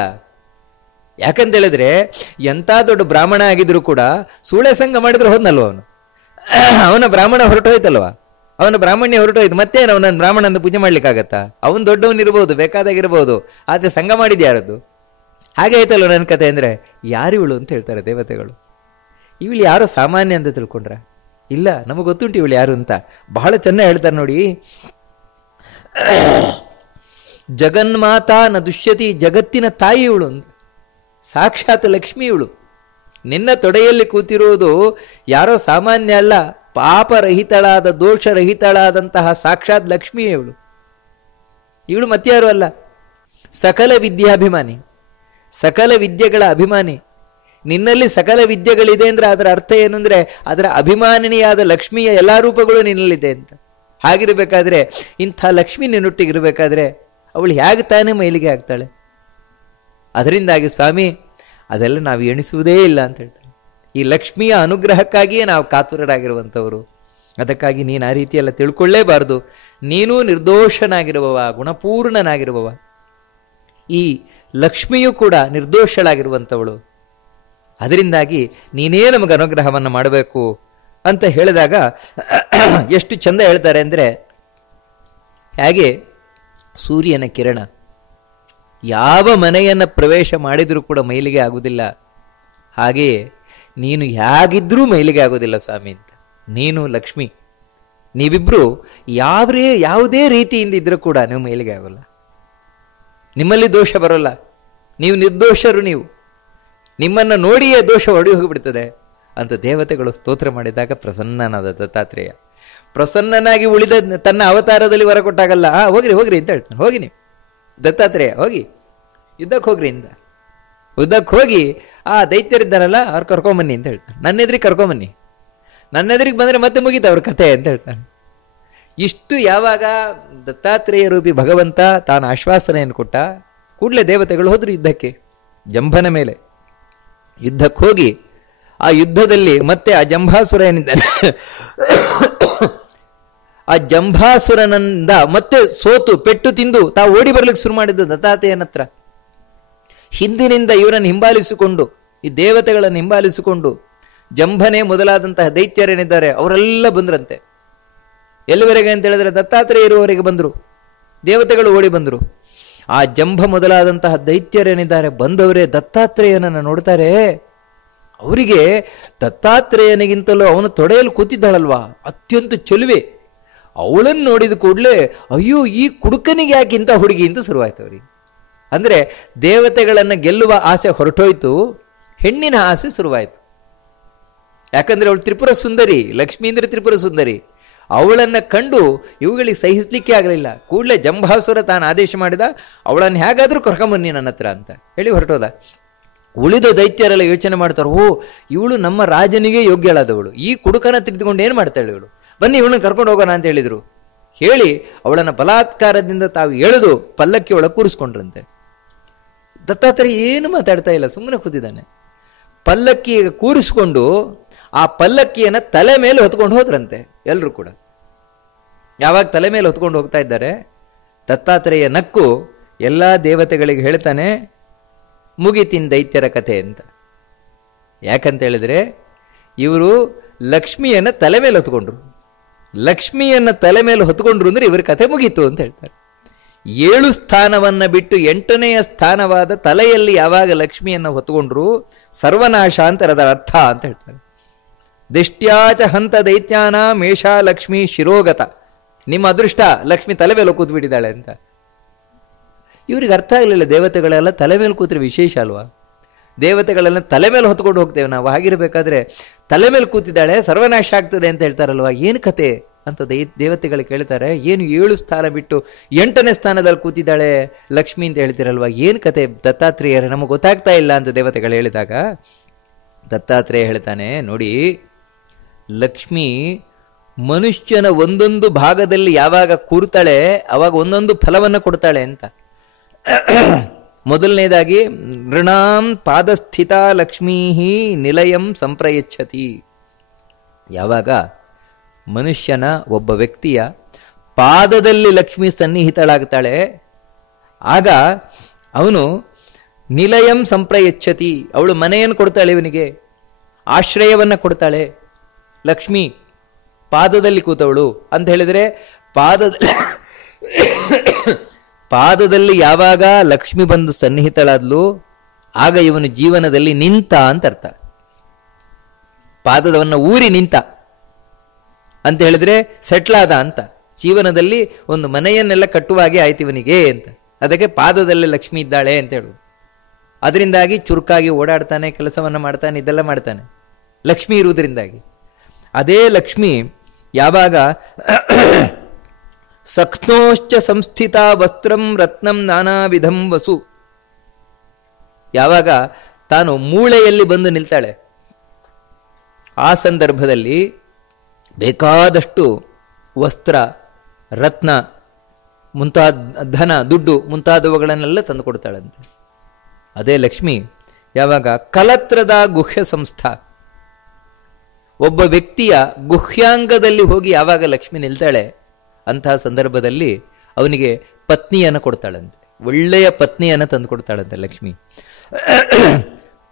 ಯಾಕಂತೇಳಿದ್ರೆ ಎಂಥ ದೊಡ್ಡ ಬ್ರಾಹ್ಮಣ ಆಗಿದ್ರು ಕೂಡ ಸೂಳೆ ಸಂಘ ಮಾಡಿದ್ರೆ ಹೋದ್ನಲ್ವ ಅವನು, ಅವನ ಬ್ರಾಹ್ಮಣ ಹೊರಟೋಯ್ತಲ್ವ, ಅವನ ಬ್ರಾಹ್ಮಣ್ಯ ಹೊರಟೋಯ್ತು. ಮತ್ತೇನು ಅವನ ಬ್ರಾಹ್ಮಣ ಅಂತ ಪೂಜೆ ಮಾಡ್ಲಿಕ್ಕಾಗತ್ತಾ? ಅವನು ದೊಡ್ಡವನಿರ್ಬೋದು, ಬೇಕಾದಾಗಿರ್ಬೋದು, ಆದರೆ ಸಂಘ ಮಾಡಿದ್ಯಾರದು? ಹಾಗೆ ಆಯ್ತಲ್ವ ನನ್ನ ಕತೆ. ಅಂದರೆ ಯಾರಿವಳು ಅಂತ ಹೇಳ್ತಾರೆ ದೇವತೆಗಳು. ಇವಳು ಯಾರೋ ಸಾಮಾನ್ಯ ಅಂತ ತಿಳ್ಕೊಂಡ್ರ? ಇಲ್ಲ, ನಮಗೆ ಗೊತ್ತುಂಟು ಇವಳು ಯಾರು ಅಂತ. ಬಹಳ ಚೆನ್ನಾಗಿ ಹೇಳ್ತಾರೆ ನೋಡಿ. ಜಗನ್ಮಾತಾ ನ ದುಷ್ಯತಿ, ಜಗತ್ತಿನ ತಾಯಿ ಇವಳು, ಸಾಕ್ಷಾತ್ ಲಕ್ಷ್ಮಿ ಇವಳು. ನಿನ್ನ ತೊಡೆಯಲ್ಲಿ ಕೂತಿರುವುದು ಯಾರೋ ಸಾಮಾನ್ಯ ಅಲ್ಲ, ಪಾಪರಹಿತಳಾದ, ದೋಷರಹಿತಳಾದಂತಹ ಸಾಕ್ಷಾತ್ ಲಕ್ಷ್ಮಿ ಇವಳು. ಇವಳು ಮತ್ಯಾರು ಅಲ್ಲ, ಸಕಲ ವಿದ್ಯಾಭಿಮಾನಿ, ಸಕಲ ವಿದ್ಯೆಗಳ ಅಭಿಮಾನಿ. ನಿನ್ನಲ್ಲಿ ಸಕಲ ವಿದ್ಯೆಗಳಿದೆ ಅಂದ್ರೆ ಅದರ ಅರ್ಥ ಏನು ಅಂದ್ರೆ ಅದರ ಅಭಿಮಾನಿನಿಯಾದ ಲಕ್ಷ್ಮಿಯ ಎಲ್ಲಾ ರೂಪಗಳು ನಿನ್ನಲ್ಲಿದೆ ಅಂತ. ಹಾಗಿರ್ಬೇಕಾದ್ರೆ, ಇಂಥ ಲಕ್ಷ್ಮಿ ನಿನ್ನೊಟ್ಟಿಗಿರ್ಬೇಕಾದ್ರೆ ಅವಳು ಹೇಗೆ ತಾನೇ ಮೈಲಿಗೆ ಆಗ್ತಾಳೆ? ಅದರಿಂದಾಗಿ ಸ್ವಾಮಿ, ಅದೆಲ್ಲ ನಾವು ಎಣಿಸುವುದೇ ಇಲ್ಲ ಅಂತ ಹೇಳ್ತಾರೆ. ಈ ಲಕ್ಷ್ಮಿಯ ಅನುಗ್ರಹಕ್ಕಾಗಿಯೇ ನಾವು ಕಾತುರರಾಗಿರುವಂಥವರು. ಅದಕ್ಕಾಗಿ ನೀನು ಆ ರೀತಿಯೆಲ್ಲ ತಿಳ್ಕೊಳ್ಳೇಬಾರದು. ನೀನೂ ನಿರ್ದೋಷನಾಗಿರುವವ, ಗುಣಪೂರ್ಣನಾಗಿರುವವ. ಈ ಲಕ್ಷ್ಮಿಯೂ ಕೂಡ ನಿರ್ದೋಷಳಾಗಿರುವಂಥವಳು. ಅದರಿಂದಾಗಿ ನೀನೇ ನಮಗೆ ಅನುಗ್ರಹವನ್ನು ಮಾಡಬೇಕು ಅಂತ ಹೇಳಿದಾಗ ಎಷ್ಟು ಚಂದ ಹೇಳ್ತಾರೆ ಅಂದರೆ, ಹೇಗೆ ಸೂರ್ಯನ ಕಿರಣ ಯಾವ ಮನೆಯನ್ನು ಪ್ರವೇಶ ಮಾಡಿದರೂ ಕೂಡ ಮೈಲಿಗೆ ಆಗುವುದಿಲ್ಲ, ಹಾಗೆಯೇ ನೀನು ಹೇಗಿದ್ರೂ ಮೈಲಿಗೆ ಆಗೋದಿಲ್ಲ ಸ್ವಾಮಿ ಅಂತ. ನೀನು ಲಕ್ಷ್ಮಿ, ನೀವಿಬ್ರು ಯಾವುದೇ ರೀತಿಯಿಂದ ಇದ್ರೂ ಕೂಡ ನೀವು ಮೈಲಿಗೆ ಆಗೋಲ್ಲ. ನಿಮ್ಮಲ್ಲಿ ದೋಷ ಬರೋಲ್ಲ, ನೀವು ನಿರ್ದೋಷರು. ನೀವು ನಿಮ್ಮನ್ನು ನೋಡಿಯೇ ದೋಷ ಹೊಡಿ ಹೋಗಿಬಿಡ್ತದೆ ಅಂತ ದೇವತೆಗಳು ಸ್ತೋತ್ರ ಮಾಡಿದಾಗ ಪ್ರಸನ್ನನಾದ ದತ್ತಾತ್ರೇಯ ಪ್ರಸನ್ನನಾಗಿ ಉಳಿದ ತನ್ನ ಅವತಾರದಲ್ಲಿ ವರ ಕೊಟ್ಟಾಗಲ್ಲ, ಹೋಗ್ರಿ ಅಂತ ಹೇಳ್ತಾನೆ. ಹೋಗಿ ನೀವು ದತ್ತಾತ್ರೇಯ, ಹೋಗಿ ಯುದ್ಧಕ್ಕೆ ಹೋಗ್ರಿ ಇಂದ. ಯುದ್ಧಕ್ಕೆ ಹೋಗಿ ಆ ದೈತ್ಯರಿದ್ದಾರಲ್ಲ ಅವ್ರು ಕರ್ಕೊಂಬನ್ನಿ ಅಂತ ಹೇಳ್ತಾನೆ. ನನ್ನೆದ್ರಿಗೆ ಕರ್ಕೊಂಬನ್ನಿ, ನನ್ನೆದ್ರಿಗೆ ಬಂದರೆ ಮತ್ತೆ ಮುಗೀತು ಅವ್ರ ಕಥೆ ಅಂತ ಹೇಳ್ತಾನೆ. ಇಷ್ಟು ಯಾವಾಗ ದತ್ತಾತ್ರೇಯ ರೂಪಿ ಭಗವಂತ ತಾನು ಆಶ್ವಾಸನೆಯನ್ನು ಕೊಟ್ಟ ಕೂಡಲೇ ದೇವತೆಗಳು ಹೋದ್ರು ಯುದ್ಧಕ್ಕೆ. ಜಂಭನ ಮೇಲೆ ಯುದ್ಧಕ್ಕೆ ಹೋಗಿ ಆ ಯುದ್ಧದಲ್ಲಿ ಮತ್ತೆ ಆ ಜಂಭಾಸುರ ಏನಿದ್ದಾನೆ, ಆ ಜಂಭಾಸುರನಿಂದ ಮತ್ತೆ ಸೋತು ಪೆಟ್ಟು ತಿಂದು ತಾವು ಓಡಿ ಬರ್ಲಿಕ್ಕೆ ಶುರು ಮಾಡಿದ್ದು ದತ್ತಾತ್ರೇಯನ ಹತ್ರ. ಹಿಂದಿನಿಂದ ಇವರನ್ನು ಹಿಂಬಾಲಿಸಿಕೊಂಡು, ಈ ದೇವತೆಗಳನ್ನು ಹಿಂಬಾಲಿಸಿಕೊಂಡು ಜಂಭನೆ ಮೊದಲಾದಂತಹ ದೈತ್ಯರೇನಿದ್ದಾರೆ ಅವರೆಲ್ಲ ಬಂದ್ರಂತೆ. ಎಲ್ಲಿವರೆಗೆ ಅಂತ ಹೇಳಿದ್ರೆ ದತ್ತಾತ್ರೇಯ ಇರುವವರೆಗೆ ಬಂದರು, ದೇವತೆಗಳು ಓಡಿ ಬಂದರು. ಆ ಜಂಭ ಮೊದಲಾದಂತಹ ದೈತ್ಯರೇನಿದ್ದಾರೆ ಬಂದವರೇ ದತ್ತಾತ್ರೇಯನನ್ನು ನೋಡ್ತಾರೆ. ಅವರಿಗೆ ದತ್ತಾತ್ರೇಯನಿಗಿಂತಲೂ ಅವನು ತೊಡೆಯಲ್ಲಿ ಕೂತಿದ್ದಾಳಲ್ವಾ ಅತ್ಯಂತ ಚೆಲುವೆ, ಅವಳನ್ನು ನೋಡಿದ ಕೂಡಲೇ ಅಯ್ಯೋ ಈ ಕುಡುಕನಿಗೆ ಯಾಕಿಂತ ಹುಡುಗಿ ಅಂತ ಶುರುವಾಯ್ತು ಅವರಿಗೆ. ಅಂದರೆ ದೇವತೆಗಳನ್ನು ಗೆಲ್ಲುವ ಆಸೆ ಹೊರಟೋಯ್ತು, ಹೆಣ್ಣಿನ ಆಸೆ ಶುರುವಾಯಿತು. ಯಾಕಂದ್ರೆ ಅವಳು ತ್ರಿಪುರ ಸುಂದರಿ, ಲಕ್ಷ್ಮೀ ಅಂದ್ರೆ ತ್ರಿಪುರ ಸುಂದರಿ. ಅವಳನ್ನು ಕಂಡು ಇವುಗಳಿಗೆ ಸಹಿಸಲಿಕ್ಕೆ ಆಗಲಿಲ್ಲ. ಕೂಡಲೇ ಜಂಭಾಸುರ ತಾನು ಆದೇಶ ಮಾಡಿದ, ಅವಳನ್ನು ಹೇಗಾದರೂ ಕರ್ಕೊಂಬನ್ನಿ ನನ್ನ ಹತ್ರ ಅಂತ ಹೇಳಿ ಹೊರಟೋದ. ಉಳಿದ ದೈತ್ಯರೆಲ್ಲ ಯೋಚನೆ ಮಾಡ್ತಾರೆ, ಓ ಇವಳು ನಮ್ಮ ರಾಜನಿಗೆ ಯೋಗ್ಯಳಾದವಳು, ಈ ಕುಡುಕನ ತೆಗೆದುಕೊಂಡು ಏನು ಮಾಡ್ತಾಳೆ ಇವಳು, ಬನ್ನಿ ಇವಳನ್ನ ಕರ್ಕೊಂಡು ಹೋಗೋಣ ಅಂತ ಹೇಳಿದ್ರು. ಹೇಳಿ ಅವಳನ್ನು ಬಲಾತ್ಕಾರದಿಂದ ತಾವು ಎಳೆದು ಪಲ್ಲಕ್ಕಿ ಒಳಗೆ ಕೂರಿಸ್ಕೊಂಡ್ರಂತೆ. ದತ್ತಾತ್ರೇಯ ಏನು ಮಾತಾಡ್ತಾ ಇಲ್ಲ, ಸುಮ್ಮನೆ ಕೂತಿದ್ದಾನೆ. ಪಲ್ಲಕ್ಕಿ ಕೂರಿಸ್ಕೊಂಡು ಆ ಪಲ್ಲಕ್ಕಿಯನ್ನು ತಲೆ ಮೇಲೆ ಹೊತ್ಕೊಂಡು ಹೋದ್ರಂತೆ ಎಲ್ಲರೂ ಕೂಡ. ಯಾವಾಗ ತಲೆ ಮೇಲೆ ಹೊತ್ಕೊಂಡು ಹೋಗ್ತಾ ಇದ್ದಾರೆ, ದತ್ತಾತ್ರೇಯ ನಕ್ಕು ಎಲ್ಲ ದೇವತೆಗಳಿಗೆ ಹೇಳ್ತಾನೆ, ಮುಗಿತಿನ್ ದೈತ್ಯರ ಕಥೆ ಅಂತ. ಯಾಕಂತ ಹೇಳಿದ್ರೆ ಇವರು ಲಕ್ಷ್ಮಿಯನ್ನ ತಲೆ ಮೇಲೆ ಹೊತ್ಕೊಂಡ್ರು, ಲಕ್ಷ್ಮಿಯನ್ನ ತಲೆ ಮೇಲೆ ಹೊತ್ಕೊಂಡ್ರು ಅಂದ್ರೆ ಇವರ ಕಥೆ ಮುಗೀತು ಅಂತ ಹೇಳ್ತಾರೆ. 7 ಸ್ಥಾನವನ್ನ ಬಿಟ್ಟು 8ನೆಯ ಸ್ಥಾನವಾದ ತಲೆಯಲ್ಲಿ ಯಾವಾಗ ಲಕ್ಷ್ಮಿಯನ್ನು ಹೊತ್ಕೊಂಡ್ರು ಸರ್ವನಾಶ ಅಂತ ಅದರ ಅರ್ಥ ಅಂತ ಹೇಳ್ತಾರೆ. ದಿಷ್ಟ್ಯಾಚ ಹಂತ ದೈತ್ಯಾನ ಮೇಷ ಲಕ್ಷ್ಮಿ ಶಿರೋಗತ, ನಿಮ್ಮ ಅದೃಷ್ಟ ಲಕ್ಷ್ಮಿ ತಲೆ ಮೇಲೆ ಕೂತ್ ಬಿಟ್ಟಿದ್ದಾಳೆ ಅಂತ. ಇವ್ರಿಗೆ ಅರ್ಥ ಆಗಲಿಲ್ಲ, ದೇವತೆಗಳೆಲ್ಲ ತಲೆ ಮೇಲೆ ಕೂತ್ರೆ ವಿಶೇಷ ಅಲ್ವಾ, ದೇವತೆಗಳೆಲ್ಲ ತಲೆ ಮೇಲೆ ಹೊತ್ಕೊಂಡು ಹೋಗ್ತೇವೆ ನಾವು, ಹಾಗಿರಬೇಕಾದ್ರೆ ತಲೆ ಮೇಲೆ ಕೂತಿದ್ದಾಳೆ ಸರ್ವನಾಶ ಆಗ್ತದೆ ಅಂತ ಹೇಳ್ತಾರಲ್ವಾ, ಏನು ಕತೆ ಅಂತ ದೇವತೆಗಳು ಕೇಳ್ತಾರೆ. ಏನು 7 ಸ್ಥಾನ ಬಿಟ್ಟು 8ನೇ ಸ್ಥಾನದಲ್ಲಿ ಕೂತಿದ್ದಾಳೆ ಲಕ್ಷ್ಮಿ ಅಂತ ಹೇಳ್ತಿರಲ್ವಾ, ಏನು ಕತೆ ದತ್ತಾತ್ರೇಯರೇ, ನಮಗೆ ಗೊತ್ತಾಗ್ತಾ ಇಲ್ಲ ಅಂತ ದೇವತೆಗಳು ಹೇಳಿದಾಗ ದತ್ತಾತ್ರೇಯ ಹೇಳ್ತಾನೆ, ನೋಡಿ ಲಕ್ಷ್ಮಿ ಮನುಷ್ಯನ ಒಂದೊಂದು ಭಾಗದಲ್ಲಿ ಯಾವಾಗ ಕೂರ್ತಾಳೆ ಅವಾಗ ಒಂದೊಂದು ಫಲವನ್ನು ಕೊಡ್ತಾಳೆ ಅಂತ. ಮೊದಲನೇದಾಗಿ ನೃಣಾಂ ಪಾದಸ್ಥಿತ ಲಕ್ಷ್ಮೀ ನಿಲಯಂ ಸಂಪ್ರಯಚ್ಛತಿ. ಯಾವಾಗ ಮನುಷ್ಯನ ಒಬ್ಬ ವ್ಯಕ್ತಿಯ ಪಾದದಲ್ಲಿ ಲಕ್ಷ್ಮಿ ಸನ್ನಿಹಿತಳಾಗ್ತಾಳೆ ಆಗ ಅವನು ನಿಲಯಂ ಸಂಪ್ರಯಚ್ಛತಿ, ಅವಳು ಮನೆಯನ್ನು ಕೊಡ್ತಾಳೆ, ಇವನಿಗೆ ಆಶ್ರಯವನ್ನು ಕೊಡ್ತಾಳೆ. ಲಕ್ಷ್ಮಿ ಪಾದದಲ್ಲಿ ಕೂತವಳು ಅಂತ ಹೇಳಿದರೆ ಪಾದದಲ್ಲಿ ಯಾವಾಗ ಲಕ್ಷ್ಮಿ ಬಂದು ಸನ್ನಿಹಿತಳಾದ್ಲು ಆಗ ಇವನು ಜೀವನದಲ್ಲಿ ನಿಂತ ಅಂತ ಅರ್ಥ. ಪಾದದವನ್ನ ಊರಿ ನಿಂತ ಅಂತ ಹೇಳಿದ್ರೆ ಸೆಟ್ಲಾದ ಅಂತ, ಜೀವನದಲ್ಲಿ ಒಂದು ಮನೆಯನ್ನೆಲ್ಲ ಕಟ್ಟುವಾಗೆ ಆಯ್ತು ಇವನಿಗೆ ಅಂತ. ಅದಕ್ಕೆ ಪಾದದಲ್ಲಿ ಲಕ್ಷ್ಮಿ ಇದ್ದಾಳೆ ಅಂತ ಹೇಳುವುದು. ಅದರಿಂದಾಗಿ ಚುರುಕಾಗಿ ಓಡಾಡ್ತಾನೆ, ಕೆಲಸವನ್ನ ಮಾಡ್ತಾನೆ, ಇದೆಲ್ಲ ಮಾಡ್ತಾನೆ ಲಕ್ಷ್ಮಿ ಇರುವುದರಿಂದಾಗಿ. ಅದೇ ಲಕ್ಷ್ಮಿ ಯಾವಾಗ ಸಕ್ನೋಶ್ಚ ಸಂಸ್ಥಿತ ವಸ್ತ್ರಂ ರತ್ನಂ ನಾನಾ ವಿಧಂ ವಸು, ಯಾವಾಗ ತಾನು ಮೂಳೆಯಲ್ಲಿ ಬಂದು ನಿಲ್ತಾಳೆ ಆ ಸಂದರ್ಭದಲ್ಲಿ ಬೇಕಾದಷ್ಟು ವಸ್ತ್ರ, ರತ್ನ ಮುಂತಾದ ಧನ, ದುಡ್ಡು ಮುಂತಾದವುಗಳನ್ನೆಲ್ಲ ತಂದು ಕೊಡ್ತಾಳಂತೆ. ಅದೇ ಲಕ್ಷ್ಮಿ ಯಾವಾಗ ಕಲತ್ರದ ಗುಹ್ಯ ಸಂಸ್ಥಾ, ಒಬ್ಬ ವ್ಯಕ್ತಿಯ ಗುಹ್ಯಾಂಗದಲ್ಲಿ ಹೋಗಿ ಯಾವಾಗ ಲಕ್ಷ್ಮಿ ನಿಲ್ತಾಳೆ ಅಂತಹ ಸಂದರ್ಭದಲ್ಲಿ ಅವನಿಗೆ ಪತ್ನಿಯನ್ನು ಕೊಡ್ತಾಳಂತೆ, ಒಳ್ಳೆಯ ಪತ್ನಿಯನ್ನು ತಂದು ಕೊಡ್ತಾಳಂತೆ ಲಕ್ಷ್ಮಿ.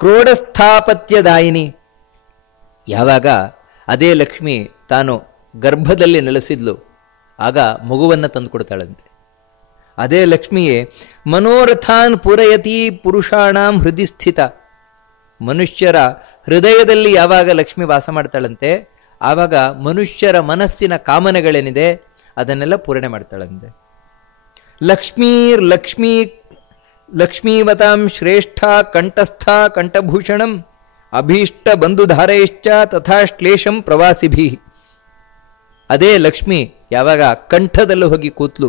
ಕ್ರೋಢಸ್ಥಾಪತ್ಯದಾಯಿನಿ, ಯಾವಾಗ ಅದೇ ಲಕ್ಷ್ಮಿ ತಾನು ಗರ್ಭದಲ್ಲಿ ನೆಲೆಸಿದ್ಲು ಆಗ ಮಗುವನ್ನು ತಂದು ಕೊಡ್ತಾಳಂತೆ. ಅದೇ ಲಕ್ಷ್ಮಿಯೇ ಮನೋರಥಾನ್ ಪೂರಯತಿ ಪುರುಷಾಣಾಂ ಹೃದಯ ಸ್ಥಿತ, ಮನುಷ್ಯರ ಹೃದಯದಲ್ಲಿ ಯಾವಾಗ ಲಕ್ಷ್ಮಿ ವಾಸ ಮಾಡ್ತಾಳಂತೆ ಆವಾಗ ಮನುಷ್ಯರ ಮನಸ್ಸಿನ ಕಾಮನೆಗಳೇನಿದೆ ಅದನ್ನೆಲ್ಲ ಪೂರಣೆ ಮಾಡ್ತಾಳಂತೆ. ಲಕ್ಷ್ಮೀವತಾಂ ಶ್ರೇಷ್ಠ ಕಂಠಸ್ಥ ಕಂಠಭೂಷಣಂ ಅಭೀಷ್ಟ ಬಂಧುಧಾರೈಶ್ಚ ತಥಾ ಶ್ಲೇಷಂ ಪ್ರವಾಸಿಭಿ. ಅದೇ ಲಕ್ಷ್ಮಿ ಯಾವಾಗ ಕಂಠದಲ್ಲಿ ಹೋಗಿ ಕೂತ್ಲು,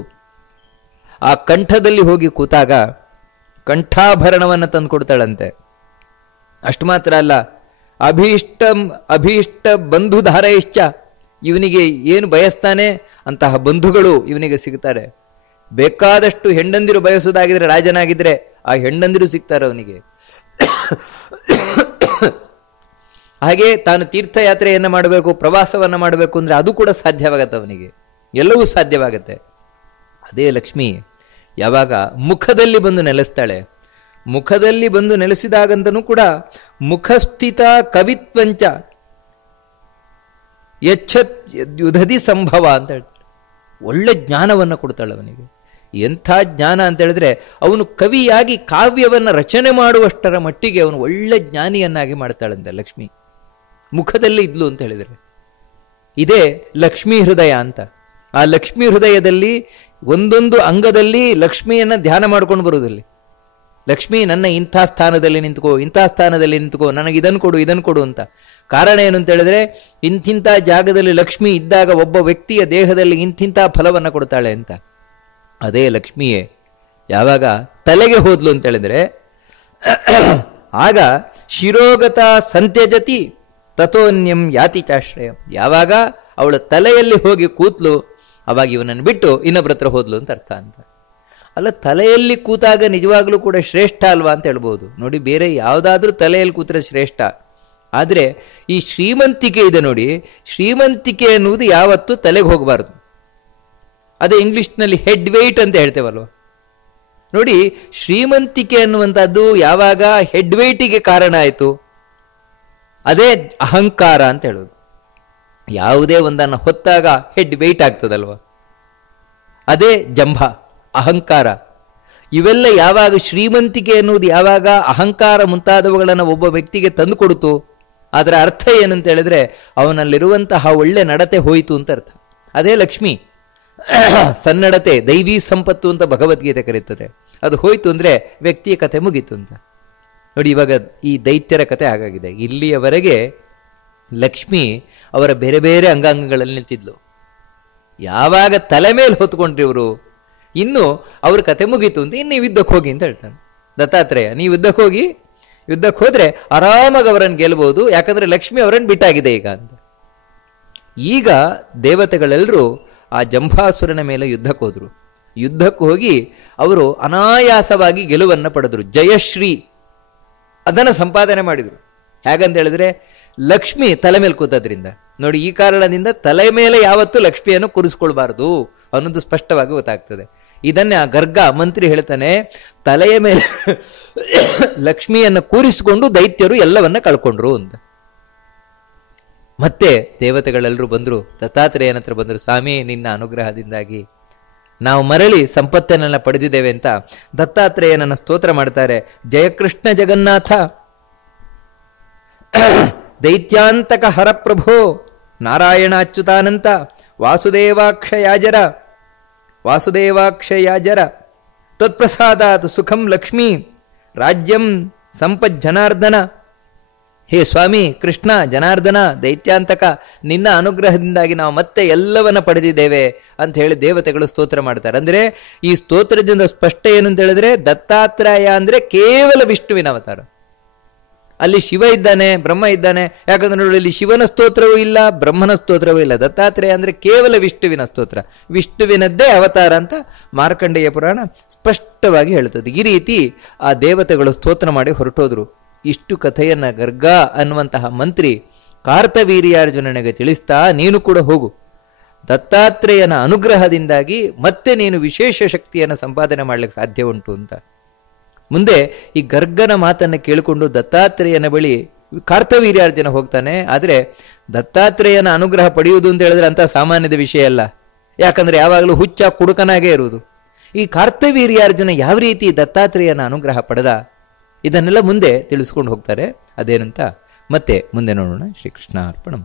ಆ ಕಂಠದಲ್ಲಿ ಹೋಗಿ ಕೂತಾಗ ಕಂಠಾಭರಣವನ್ನು ತಂದು ಕೊಡ್ತಾಳಂತೆ. ಅಷ್ಟು ಮಾತ್ರ ಅಲ್ಲ, ಅಭೀಷ್ಟ ಬಂಧುಧಾರೈಶ್ಚ, ಇವನಿಗೆ ಏನು ಬಯಸ್ತಾನೆ ಅಂತಹ ಬಂಧುಗಳು ಇವನಿಗೆ ಸಿಗ್ತಾರೆ. ಬೇಕಾದಷ್ಟು ಹೆಂಡಂದಿರು ಬಯಸೋದಾಗಿದ್ರೆ, ರಾಜನಾಗಿದ್ರೆ ಆ ಹೆಂಡಂದಿರು ಸಿಗ್ತಾರೆ ಅವನಿಗೆ. ಹಾಗೆ ತಾನು ತೀರ್ಥಯಾತ್ರೆಯನ್ನು ಮಾಡಬೇಕು, ಪ್ರವಾಸವನ್ನು ಮಾಡಬೇಕು ಅಂದ್ರೆ ಅದು ಕೂಡ ಸಾಧ್ಯವಾಗತ್ತೆ ಅವನಿಗೆ, ಎಲ್ಲವೂ ಸಾಧ್ಯವಾಗತ್ತೆ. ಅದೇ ಲಕ್ಷ್ಮಿ ಯಾವಾಗ ಮುಖದಲ್ಲಿ ಬಂದು ನೆಲೆಸ್ತಾಳೆ, ಮುಖದಲ್ಲಿ ಬಂದು ನೆಲೆಸಿದಾಗಂತನೂ ಕೂಡ ಮುಖಸ್ಥಿತ ಕವಿತ್ವಂಚ ಯಚ್ಛತ್ ಯುಧದಿ ಸಂಭವ ಅಂತ ಹೇಳ್ತಾಳೆ. ಒಳ್ಳೆ ಜ್ಞಾನವನ್ನು ಕೊಡ್ತಾಳೆ ಅವನಿಗೆ. ಎಂಥ ಜ್ಞಾನ ಅಂತ ಹೇಳಿದ್ರೆ ಅವನು ಕವಿಯಾಗಿ ಕಾವ್ಯವನ್ನು ರಚನೆ ಮಾಡುವಷ್ಟರ ಮಟ್ಟಿಗೆ ಅವನು ಒಳ್ಳೆ ಜ್ಞಾನಿಯನ್ನಾಗಿ ಮಾಡ್ತಾಳಂತೆ ಲಕ್ಷ್ಮಿ, ಮುಖದಲ್ಲಿ ಇದ್ಲು ಅಂತ ಹೇಳಿದರೆ. ಇದೇ ಲಕ್ಷ್ಮೀ ಹೃದಯ ಅಂತ. ಆ ಲಕ್ಷ್ಮೀ ಹೃದಯದಲ್ಲಿ ಒಂದೊಂದು ಅಂಗದಲ್ಲಿ ಲಕ್ಷ್ಮಿಯನ್ನ ಧ್ಯಾನ ಮಾಡ್ಕೊಂಡು ಬರುವುದಲ್ಲಿ, ಲಕ್ಷ್ಮಿ ನನ್ನ ಇಂಥ ಸ್ಥಾನದಲ್ಲಿ ನಿಂತ್ಕೋ, ಇಂಥ ಸ್ಥಾನದಲ್ಲಿ ನಿಂತ್ಕೋ, ನನಗೆ ಇದನ್ನು ಕೊಡು, ಇದನ್ನು ಕೊಡು ಅಂತ. ಕಾರಣ ಏನು ಅಂತ ಹೇಳಿದ್ರೆ ಇಂತಿಂಥ ಜಾಗದಲ್ಲಿ ಲಕ್ಷ್ಮಿ ಇದ್ದಾಗ ಒಬ್ಬ ವ್ಯಕ್ತಿಯ ದೇಹದಲ್ಲಿ ಇಂತಿಂಥ ಫಲವನ್ನು ಕೊಡ್ತಾಳೆ ಅಂತ. ಅದೇ ಲಕ್ಷ್ಮಿಯೇ ಯಾವಾಗ ತಲೆಗೆ ಹೋದ್ಲು ಅಂತ ಹೇಳಿದ್ರೆ ಆಗ ಶಿರೋಗತ ಸಂತ್ಯಜತಿ ತಥೋನ್ಯಂ ಯಾತಿ ಚಾಶ್ರಯಂ, ಯಾವಾಗ ಅವಳ ತಲೆಯಲ್ಲಿ ಹೋಗಿ ಕೂತ್ಲು ಅವಾಗ ಇವನನ್ನು ಬಿಟ್ಟು ಇನ್ನೊಬ್ಬರ ಹತ್ರ ಹೋದ್ಲು ಅಂತ ಅರ್ಥ ಅಂತ. ಅಲ್ಲ, ತಲೆಯಲ್ಲಿ ಕೂತಾಗ ನಿಜವಾಗ್ಲೂ ಕೂಡ ಶ್ರೇಷ್ಠ ಅಲ್ವಾ ಅಂತ ಹೇಳ್ಬೋದು. ನೋಡಿ, ಬೇರೆ ಯಾವುದಾದ್ರೂ ತಲೆಯಲ್ಲಿ ಕೂತ್ರೆ ಶ್ರೇಷ್ಠ, ಆದರೆ ಈ ಶ್ರೀಮಂತಿಕೆ ಇದೆ ನೋಡಿ, ಶ್ರೀಮಂತಿಕೆ ಎನ್ನುವುದು ಯಾವತ್ತೂ ತಲೆಗೆ ಹೋಗಬಾರ್ದು. ಅದೇ ಇಂಗ್ಲಿಷ್ನಲ್ಲಿ ಹೆಡ್ ವೇಟ್ ಅಂತ ಹೇಳ್ತೇವಲ್ವ. ನೋಡಿ, ಶ್ರೀಮಂತಿಕೆ ಅನ್ನುವಂಥದ್ದು ಯಾವಾಗ ಹೆಡ್ ವೇಟಿಗೆ ಕಾರಣ ಆಯಿತು ಅದೇ ಅಹಂಕಾರ ಅಂತ ಹೇಳೋದು. ಯಾವುದೇ ಒಂದನ್ನು ಹೊತ್ತಾಗ ಹೆಡ್ ವೇಟ್ ಆಗ್ತದಲ್ವ, ಅದೇ ಜಂಭ, ಅಹಂಕಾರ. ಇವೆಲ್ಲ ಯಾವಾಗ ಶ್ರೀಮಂತಿಕೆ ಎನ್ನುವುದು ಯಾವಾಗ ಅಹಂಕಾರ ಮುಂತಾದವುಗಳನ್ನು ಒಬ್ಬ ವ್ಯಕ್ತಿಗೆ ತಂದು ಕೊಡುತ್ತು, ಅದರ ಅರ್ಥ ಏನಂತ ಹೇಳಿದ್ರೆ ಅವನಲ್ಲಿರುವಂತಹ ಒಳ್ಳೆ ನಡತೆ ಹೋಯಿತು ಅಂತ ಅರ್ಥ. ಅದೇ ಲಕ್ಷ್ಮಿ ಸನ್ನಡತೆ, ದೈವೀ ಸಂಪತ್ತು ಅಂತ ಭಗವದ್ಗೀತೆ ಕರೀತದೆ. ಅದು ಹೋಯ್ತು ಅಂದ್ರೆ ವ್ಯಕ್ತಿಯ ಕಥೆ ಮುಗೀತು ಅಂತ. ನೋಡಿ, ಇವಾಗ ಈ ದೈತ್ಯರ ಕಥೆ ಹಾಗಾಗಿದೆ. ಇಲ್ಲಿಯವರೆಗೆ ಲಕ್ಷ್ಮಿ ಅವರ ಬೇರೆ ಬೇರೆ ಅಂಗಾಂಗಗಳಲ್ಲಿ ನಿಂತಿದ್ಲು. ಯಾವಾಗ ತಲೆ ಮೇಲೆ ಹೊತ್ಕೊಂಡ್ರಿ ಇವರು, ಇನ್ನು ಅವ್ರ ಕತೆ ಮುಗೀತು ಅಂತ, ಇನ್ನು ನೀವು ಯುದ್ಧಕ್ಕೆ ಹೋಗಿ ಅಂತ ಹೇಳ್ತಾನೆ ದತ್ತಾತ್ರೇಯ. ನೀವು ಯುದ್ಧಕ್ಕೆ ಹೋದ್ರೆ ಆರಾಮಾಗಿ ಅವರನ್ನು ಗೆಲ್ಬಹುದು, ಯಾಕಂದ್ರೆ ಲಕ್ಷ್ಮಿ ಅವರನ್ನು ಬಿಟ್ಟಾಗಿದೆ ಈಗ ಅಂತ. ಈಗ ದೇವತೆಗಳೆಲ್ಲರೂ ಆ ಜಂಭಾಸುರನ ಮೇಲೆ ಯುದ್ಧಕ್ಕೆ ಹೋದ್ರು. ಯುದ್ಧಕ್ಕೆ ಹೋಗಿ ಅವರು ಅನಾಯಾಸವಾಗಿ ಗೆಲುವನ್ನು ಪಡೆದ್ರು. ಜಯಶ್ರೀ ಅದನ್ನು ಸಂಪಾದನೆ ಮಾಡಿದ್ರು. ಹೇಗಂತ ಹೇಳಿದ್ರೆ ಲಕ್ಷ್ಮಿ ತಲೆ ಮೇಲೆ ಕೂತದ್ರಿಂದ. ನೋಡಿ, ಈ ಕಾರಣದಿಂದ ತಲೆ ಮೇಲೆ ಯಾವತ್ತೂ ಲಕ್ಷ್ಮಿಯನ್ನು ಕೂರಿಸ್ಕೊಳ್ಬಾರ್ದು ಅನ್ನೋದು ಸ್ಪಷ್ಟವಾಗಿ ಗೊತ್ತಾಗ್ತದೆ. ಇದನ್ನೇ ಆ ಗರ್ಗ ಮಂತ್ರಿ ಹೇಳ್ತಾನೆ, ತಲೆಯ ಮೇಲೆ ಲಕ್ಷ್ಮಿಯನ್ನು ಕೂರಿಸಿಕೊಂಡು ದೈತ್ಯರು ಎಲ್ಲವನ್ನ ಕಳ್ಕೊಂಡ್ರು ಅಂತ. ಮತ್ತೆ ದೇವತೆಗಳೆಲ್ಲರೂ ಬಂದ್ರು, ದತ್ತಾತ್ರೇಯನ ಹತ್ರ ಬಂದರು. ಸ್ವಾಮಿ, ನಿನ್ನ ಅನುಗ್ರಹದಿಂದಾಗಿ ನಾವು ಮರಳಿ ಸಂಪತ್ತನ್ನೆಲ್ಲ ಪಡೆದಿದ್ದೇವೆ ಅಂತ ದತ್ತಾತ್ರೇಯನನ್ನ ಸ್ತೋತ್ರ ಮಾಡ್ತಾರೆ. ಜಯಕೃಷ್ಣ ಜಗನ್ನಾಥ, ದೈತ್ಯಾಂತಕ ಹರಪ್ರಭೋ, ನಾರಾಯಣ ಅಚ್ಯುತಾನಂತ, ವಾಸುದೇವಾಕ್ಷಯಾಜರ ತತ್ಪ್ರಸಾದಾತ್ ಸುಖಂ ಲಕ್ಷ್ಮೀ ರಾಜ್ಯಂ ಸಂಪಜ್ಜನಾರ್ದನ. ಹೇ ಸ್ವಾಮಿ ಕೃಷ್ಣ, ಜನಾರ್ದನ, ದೈತ್ಯಾಂತಕ, ನಿನ್ನ ಅನುಗ್ರಹದಿಂದಾಗಿ ನಾವು ಮತ್ತೆ ಎಲ್ಲವನ್ನ ಪಡೆದಿದ್ದೇವೆ ಅಂತ ಹೇಳಿ ದೇವತೆಗಳು ಸ್ತೋತ್ರ ಮಾಡ್ತಾರೆ. ಅಂದ್ರೆ ಈ ಸ್ತೋತ್ರದಿಂದ ಸ್ಪಷ್ಟ ಏನಂತ ಹೇಳಿದ್ರೆ, ದತ್ತಾತ್ರೇಯ ಅಂದ್ರೆ ಕೇವಲ ವಿಷ್ಣುವಿನ ಅವತಾರ. ಅಲ್ಲಿ ಶಿವ ಇದ್ದಾನೆ, ಬ್ರಹ್ಮ ಇದ್ದಾನೆ. ಯಾಕಂದ್ರೆ ನೋಡಿ, ಇಲ್ಲಿ ಶಿವನ ಸ್ತೋತ್ರವೂ ಇಲ್ಲ, ಬ್ರಹ್ಮನ ಸ್ತೋತ್ರವೂ ಇಲ್ಲ. ದತ್ತಾತ್ರೇಯ ಅಂದ್ರೆ ಕೇವಲ ವಿಷ್ಣುವಿನ ಸ್ತೋತ್ರ, ವಿಷ್ಣುವಿನದ್ದೇ ಅವತಾರ ಅಂತ ಮಾರ್ಕಂಡೇಯ ಪುರಾಣ ಸ್ಪಷ್ಟವಾಗಿ ಹೇಳ್ತದೆ. ಈ ರೀತಿ ಆ ದೇವತೆಗಳು ಸ್ತೋತ್ರ ಮಾಡಿ ಹೊರಟೋದ್ರು. ಇಷ್ಟು ಕಥೆಯನ್ನ ಗರ್ಗ ಅನ್ನುವಂತಹ ಮಂತ್ರಿ ಕಾರ್ತವೀರ್ಯಾರ್ಜುನನಿಗೆ ತಿಳಿಸ್ತಾ, ನೀನು ಕೂಡ ಹೋಗು, ದತ್ತಾತ್ರೇಯನ ಅನುಗ್ರಹದಿಂದಾಗಿ ಮತ್ತೆ ನೀನು ವಿಶೇಷ ಶಕ್ತಿಯನ್ನು ಸಂಪಾದನೆ ಮಾಡ್ಲಿಕ್ಕೆ ಸಾಧ್ಯ ಉಂಟು ಅಂತ. ಮುಂದೆ ಈ ಗರ್ಗನ ಮಾತನ್ನು ಕೇಳಿಕೊಂಡು ದತ್ತಾತ್ರೇಯನ ಬಳಿ ಕಾರ್ತವೀರ್ಯಾರ್ಜುನ ಹೋಗ್ತಾನೆ. ಆದರೆ ದತ್ತಾತ್ರೇಯನ ಅನುಗ್ರಹ ಪಡೆಯುವುದು ಅಂತ ಹೇಳಿದ್ರೆ ಅಂತ ಸಾಮಾನ್ಯದ ವಿಷಯ ಅಲ್ಲ. ಯಾಕಂದ್ರೆ ಯಾವಾಗಲೂ ಹುಚ್ಚ ಕುಡುಕನಾಗೇ ಇರುವುದು. ಈ ಕಾರ್ತವೀರ್ಯಾರ್ಜುನ ಯಾವ ರೀತಿ ದತ್ತಾತ್ರೇಯನ ಅನುಗ್ರಹ ಪಡೆದ, ಇದನ್ನೆಲ್ಲ ಮುಂದೆ ತಿಳಿಸ್ಕೊಂಡು ಹೋಗ್ತಾರೆ. ಅದೇನಂತ ಮತ್ತೆ ಮುಂದೆ ನೋಡೋಣ. ಶ್ರೀಕೃಷ್ಣ ಅರ್ಪಣಂ.